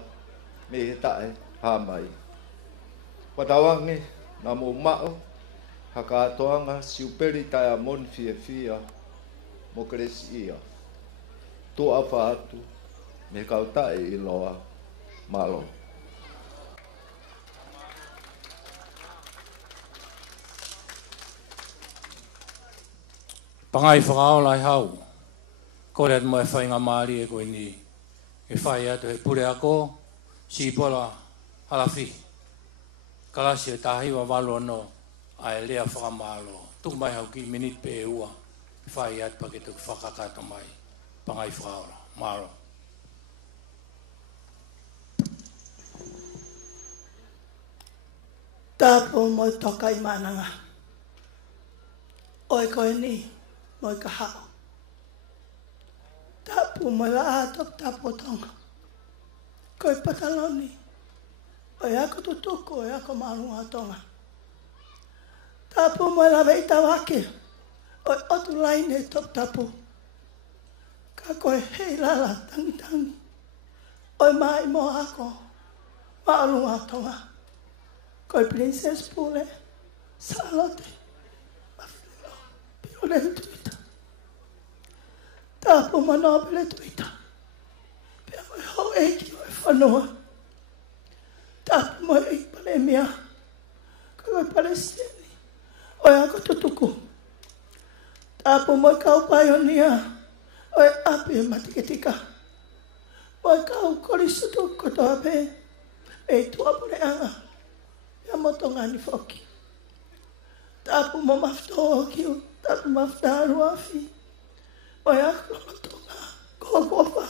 me he tae hāmai. Patawange, nā mō mao, haka atoanga siuperi tai a mon fia fia, mo kresi ia. Tō awha atu, me kautai i loa, malo. Pangai whakao lai hau, kore atu mo e whainga maari e koe ni, e whai atu he pure ako, si pola halafi. Kalasi e tahiwa walo no, a e lea whakamalo, tuk mai hau ki minit pe e ua, whai atu pa ke tuk whakakato mai, pangai whakao la, malo. Tāpo moi toka i mananga. Oi koe ni, moi ka hao. Tāpo moi la ātok tāpo tonga. Koe pataloni. Oi ako tutuku, oi ako marunga tonga. Tāpo moi la veita wake. Oi otu laine top tāpo. Ka koe hei lala tangi tangi. Oi mai mo ako. Marunga tonga. Koe Princess Pule, Salote, Mafilo, Piole tuita. Tāpo manopele tuita. Pea koe hau eiki oe whanua. Tāpo mo eiki pale mea. Koe Palestini, oe ako tutuku. Tāpo mo kau paionia, oe api e matiketika. Oe kau korisutu kotoa pe, e tuapure anga. Ya motonga ni foki. Tapu mo mafto kiu, tapu mafta ruafi. Oya motonga gogofa.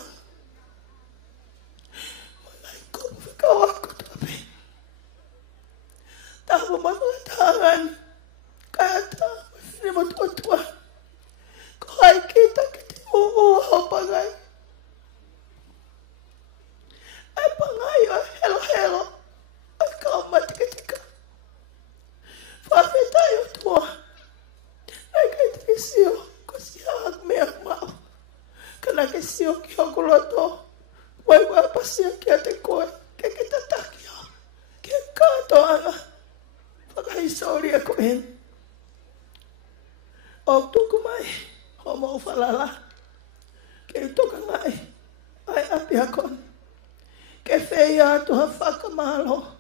Oya iko fika wako tape. Tapu mo tangan kata ni mototua. Ko ai kita kiti ho pagai. Ai pagai hello hello. Kau mati ketika Fafeta yo tua Ai kai trisio Kosia mea mau Kana kesio ki hokuloto Wai wai pasia ki ate koe Ke kita takia Ke kato anga Whakai sauri a koe O tuku mai Homo ufalala Ke utoka ngai Ai api akon Ke feia tuha whakamalo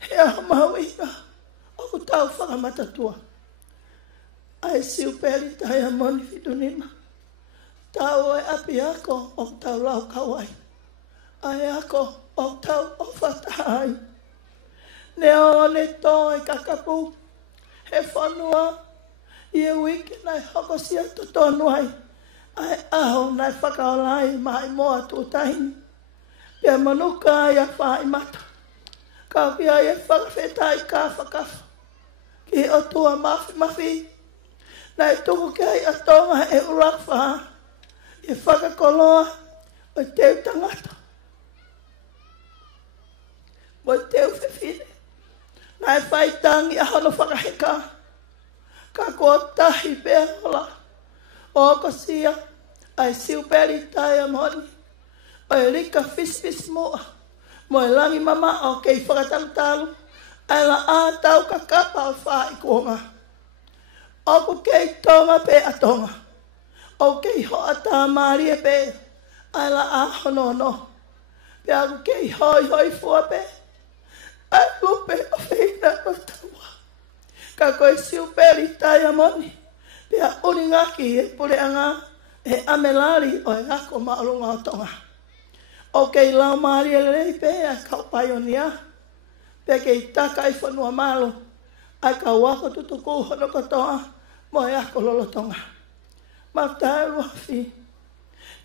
Hea mawinga, o tau whakamatatua. Ai siuperi tai a moni whitunima. Tau e api ako o tau lau kawai. Ai ako o tau o whatahai. Nea o ne tō e kakapu. He whanua. I e wiki nai hokosia to tonu ai. Ai aho nai whakaolai mai moa tūtaini. Pea manuka ai a whai mata. Ka whia e whakawhetai ka whakafa. Ki o tua mafi. Nai tuku ki ai atonga e urakwha. E whakakoloa o teu tangata. Mo teu whiwhine. Nai whaitangi a hono whakaheka. Ka kua tahi pēr hola. O ko sia, ai siu peri tai a moni. O e rika fis mua. Mo e langi mama o kei whakatalu. Ai la a tau ka kapa o wha i kuonga. O ko kei tonga pe a tonga. O kei hoa tā maari e pe. Ai la a hono no. Pe a ko kei hoi fua pe. Ai lupe o whina o taua. Ka koe siu peri tai a moni. Pe a uringaki e pule anga. E amelari o e ngako maolunga o tonga. O kei lau maari e rei pe a kau paionia. Pe kei taka i whanua malo. Ai ka wako tutuku hono kotoa. Mo e ako lolo tonga. Mata e ruafi.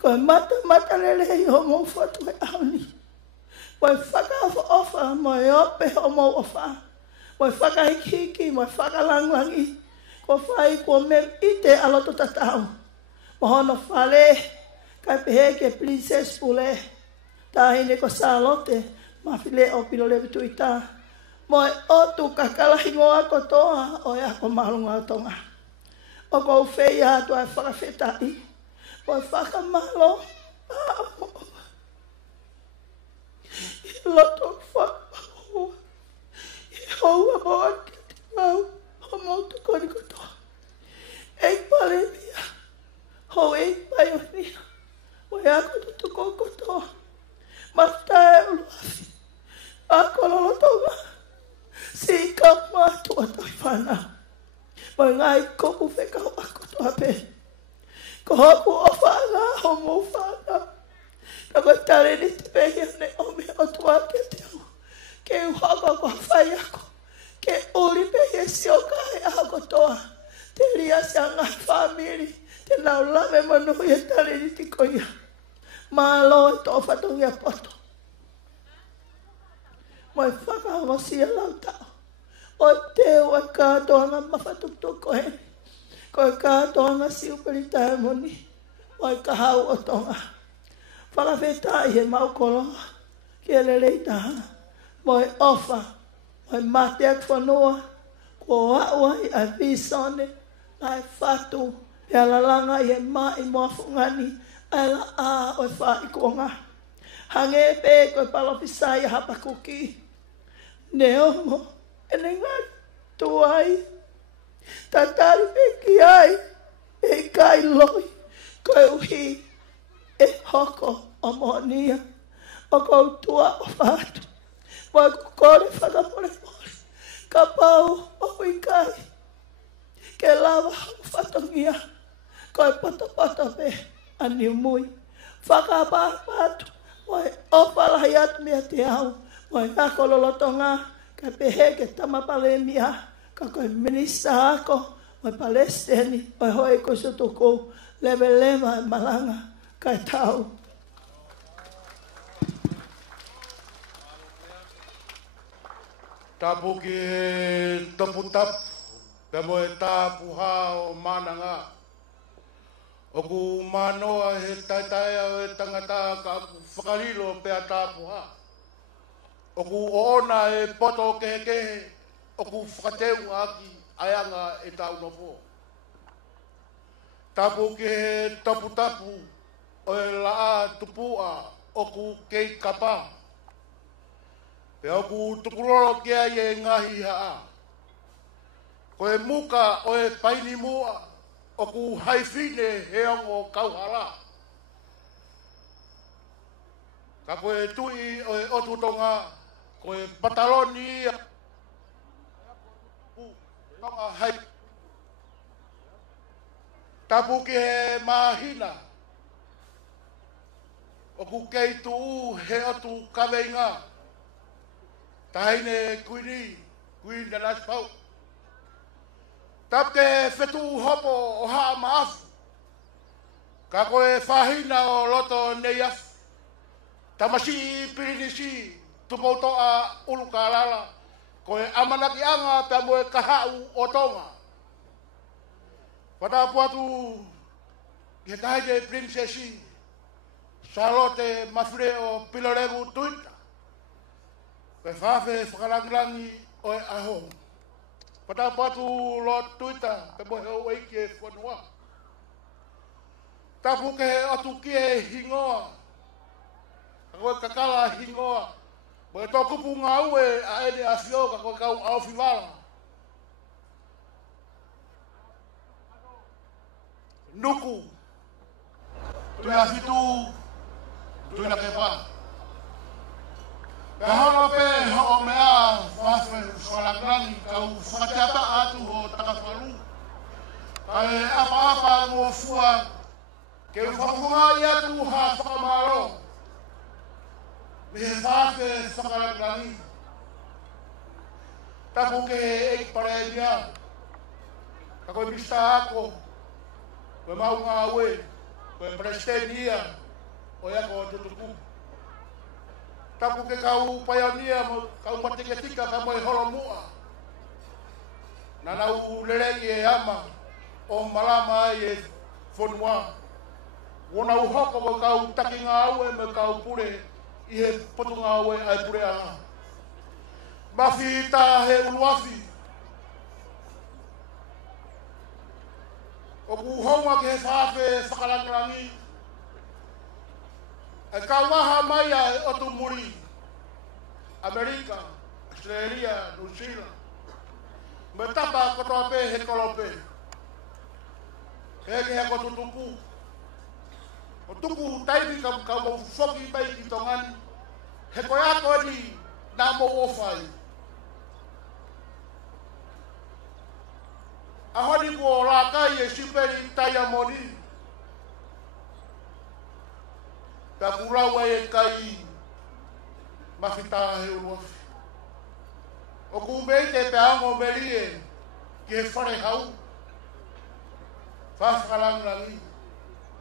Koe mata rei o mou whatu e auni. Mo e whakawha ofa. Mo e ope o mou ofa. Mo e whakahiki. Mo e whakalanglangi. Ko whai kua mem ite aloto tatau. Mo hono whale. Kai pehe ke princess pule. Tahine ko salote. Mawhile o pilo lewe tuita. Mo e otu kakalahi ngoa kotoa. O e ako marunga o tonga. O kou whea atua e whakawhetai. Mo e whakamalo. I loto whakamaua. I haua hoa ki te mau. Ho mautu koni kotoa. Ei pale mia. Ho ei paionia. Mo e ako tutuko kotoa. Mata e uluafi. Ako lolo tonga. Si ka matua toi whana. Mo ngai koku whekau ako toa pe. Ko hoku o whana ho mo whana. Ka koe tare ni te pehia ne o me o tua ke te au. Ke uhaka ko whai ako. Ke uri pehia si o kai ako toa. Te ria si a ngai whamiri. Te nau lame manu e tare ni te koia. Malo e tō whatongi a poto. Mo e whakahosi a lau tau. O te ua kātoanga mawhatutuko he. Ko e kātoanga siuperi tae moni. O e kahau o tonga. Whakawhetai he maukoloa. Ki e lerei taha. Mo e ofa. Mo e mate ak whanua. Ko wauai a visone. Na e whatu. Pe alalanga i e mai moa fungani. Ala a o e wha i kuonga. Hange pe ko e palopisai a hapakuki. Ne omo. E ne ngari tuai. Tatari pe ki ai. E kai loi. Ko e uhi. E hoko o monia. O kou tua o whatu. Mo e kukore whakamore more. Ka pau o ikai. Ke lawa o whatongia. Ko e poto pe. Ani mui. Whakapapatu. Mo e opalahi atu mea te au. Mo e ako lolotonga. Ka pehe ke tamapale mia. Ka koe minista ako. Mo e palesteni. Mo e hoi ko sutuku. Lewe e malanga. Ka e tau. Tapu ki tapu tapu. Pe mo e tapu hao mananga. Oku manoa he taitaia e tangata ka whakarilo pe a tāpuha. Oku ona e poto kehe. Oku whakateu aki aianga e tau nopo. Tapu ke he tapu tapu o e laa tupua oku kei kapa. Pe oku tukuroro kia i e ngahi haa. Ko e muka o e paini mua. Oku haifine he ongo kauhala. Ka koe tui o e otutonga, koe pataloni, tonga hai. Tapu ki he mahina. Oku kei tuu he otu kaweinga. Tahine kuini na naspau. Tap te whetu hopo o haa maafu. Ka koe whahina o loto nei afu. Tamasi pirinisi tupautoa ulukalala. Koe amanaki anga pe moe kahau o tonga. Patapu atu ke taide prinsesi. Salote mafre o pilorevu tuita. Koe whawhe whakaranglangi oi aho. Pada patu lo Twitter pe mo o ke fonwa. Tapu ke atu ke hingoa. Ko kakala hingoa. Bo to ku punga ue a ele afio ka ko ka au fivala. Nuku. Tu ya fitu. Tu na ke pa. Kaholo pe ho mea fafe whalagrani kau whakatiapa atu ho takafalu. Kai apa-apa mo fua ke whakunga i atu ha whakamaro. Me he fafe whakalagrani. Tapu ke e pareia. Kako mista ako. Koe maunga ue. Koe prestenia. Oia ko tutuku. Tapu ke kau paionia kau matiketika ka mai holomua. Nana u lerei e ama o malama e fonua. Wona u hoko mo kau takinga au e me kau pure i he potunga au e ai pure anga. Mafi ta he uluafi. O ku honga ke he whafe whakalangarangi. E kau maha mai ai o tu muri. Amerika, Australia, New Zealand. Me tapa kotoa pe he kolope. He ke he ko tutuku. O tuku taipi ka mo foki bai ki tongani. He ko ako ni na mo ofai. Ahoni ko la kai e siperi taya moni. Ta kurawa e kai mafita he ulofi. O kumei te pe ango merie ki he whare hau. Whawhakalangangi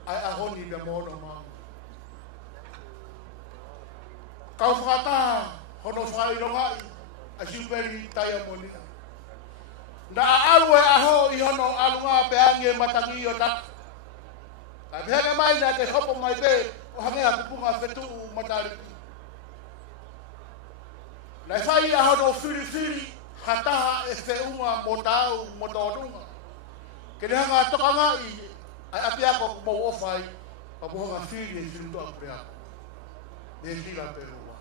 ai ahoni na mono maa. Kau whakataha hono whairongai a siperi taya moni. Na alu e aho i hono alunga pe ange matangi o tak. Ka pehanga mai na te hopo mai pe o hangea kupunga whetu matariki. Nai whai aho no whiri hataha e wheunga mo tau mo tōrunga. Ke rehanga tokanga i ai api ako mo ofai pa buhanga whiri e whiri toa prea. Me hila perua.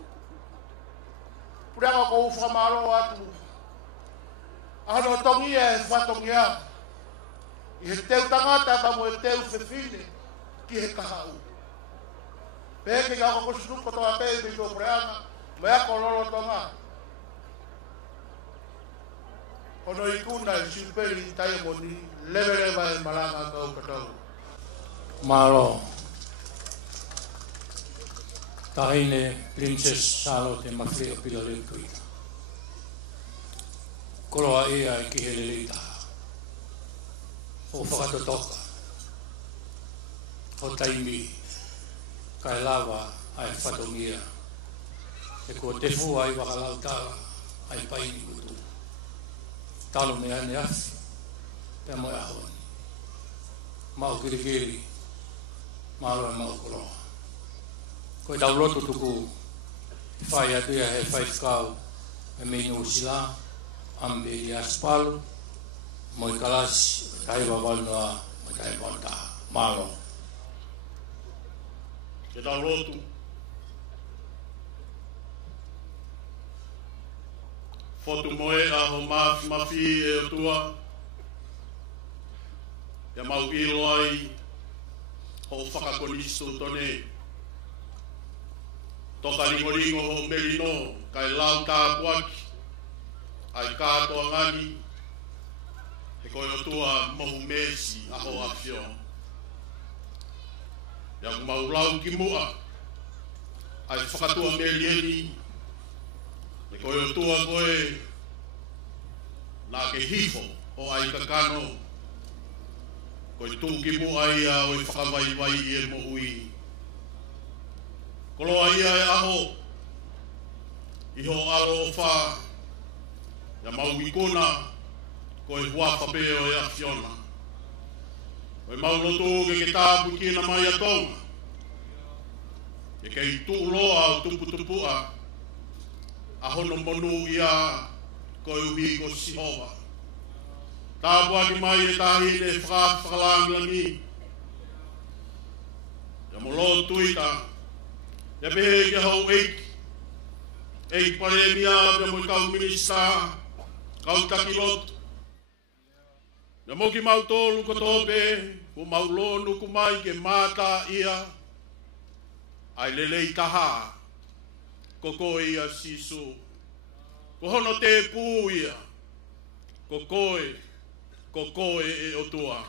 Prea ko whamaro atu. Ano tongi e whatongia. I he teu tangata pa mo e teu whiwhine ki he kahau. Peke ka ko sunuko toa pe me to preanga. Mea ko lolo tonga. Ono ikuna i siperi tai moni levereva e malanga kau katau. Malo. Tahine Princess Charlotte Mafia Pilarikui. Koloa ia i ki hele leita. O whakatotoka. O taimi. Kai lava ai whatongia. E ko te fua i wakalautala ai paini kutu. Talo me ane afi. Pea moe ahoni. Mau kirikiri. Malo e mau koloa. Koe tau loto tuku. Whai atuia he whai kau. E minu sila. Ambe i aspalu. Moi kalasi. Taiwa walnoa. Moi taiwa waltaha. Malo. Ke tau lotu. Fotu moe a ho mafi e o tua. Ia mau ilo ai ho whakakonisto tone. Toka ringoringo ho merino kai lau tāpuaki. Ai kātoa ngani. He koe o tua mohu mesi a ho awhio. Ia mau lau ki mua. Ai whakatua melieni. E koe o tua koe nā ke hifo o ai kakano. Koe tūki mo ai a oi whakawaiwai e mo ui. Kolo ai e aho. Iho aro o wha. Ia mau ikona. Koe huafa pe o e awhiona. Koe mau loto ke tāpu kina mai a tonga. E kei tū loa o tupu tupua. A hono monu ia ko uhi ko Sihova. Tāpua ki mai e tahi ne whakalangi. Ia molo tuita, ia pehe ke hau eik pare mia ia mo kau minista, kau takilotu. Ia mo ki mau tolu ko tope, ko mau lonu ku mai ke mata ia, ai lelei taha, ko koe ia sisu, ko hono te pū ia, ko koe e otua.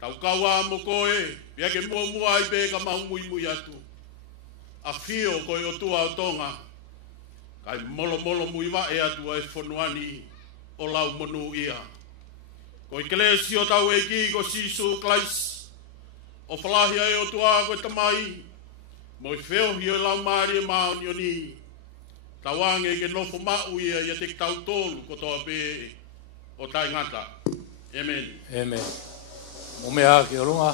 Tau kaua mo koe, pia ke mua ai pe ka mau mui atu. A fio koe otua o tonga, kai molo mui wa e atu ai fonuani o lau monu ia. Koe kelesio tau e ki ko sisu klais, o falahia e otua koe tamai, mo i feo hio lau maari e mao ni oni. Tawange ke nofo mau ia ia te tau tolu ko toa pe o tai ngata. Amen. Amen. Mo mea ki o runga.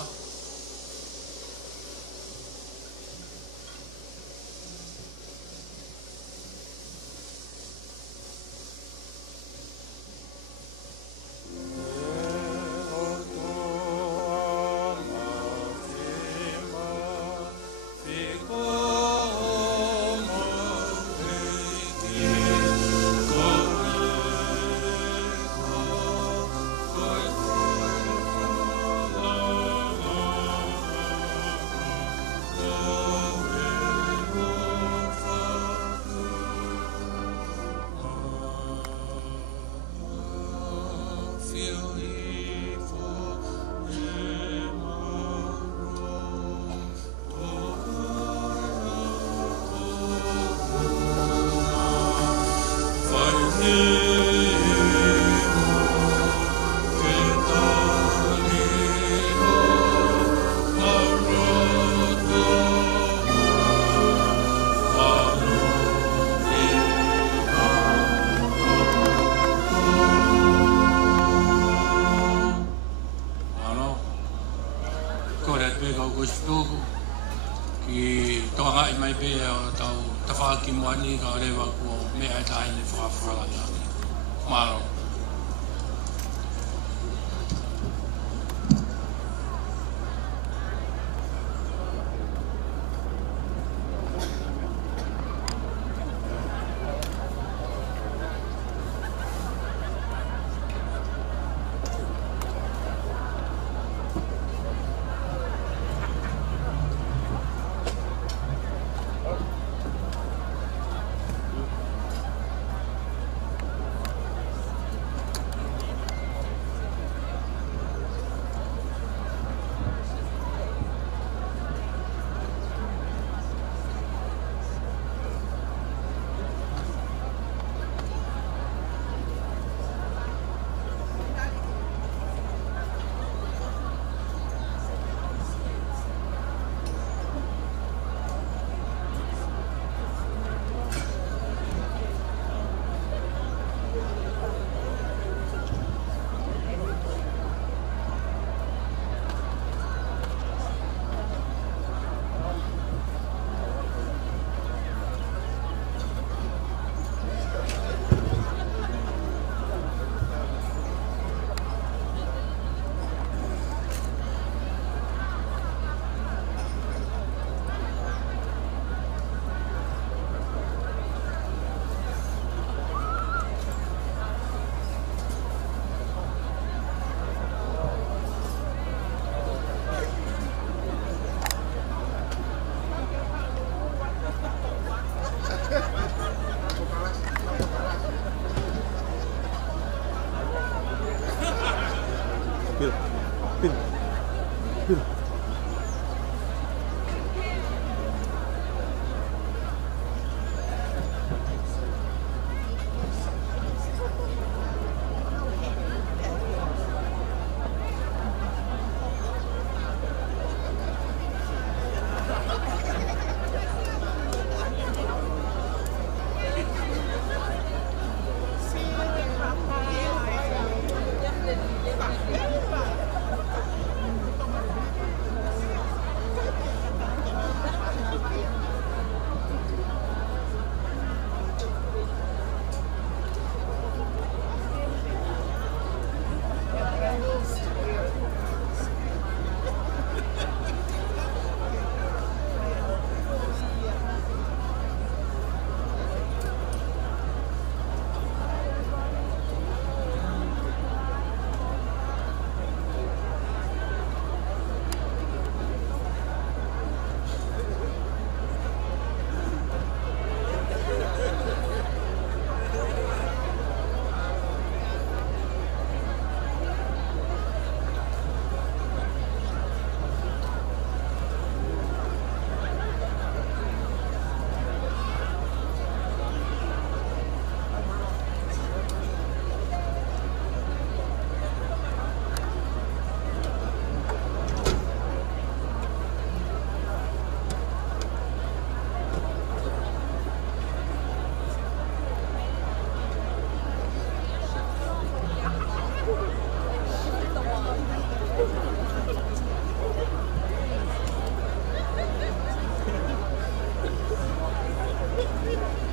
Thank you.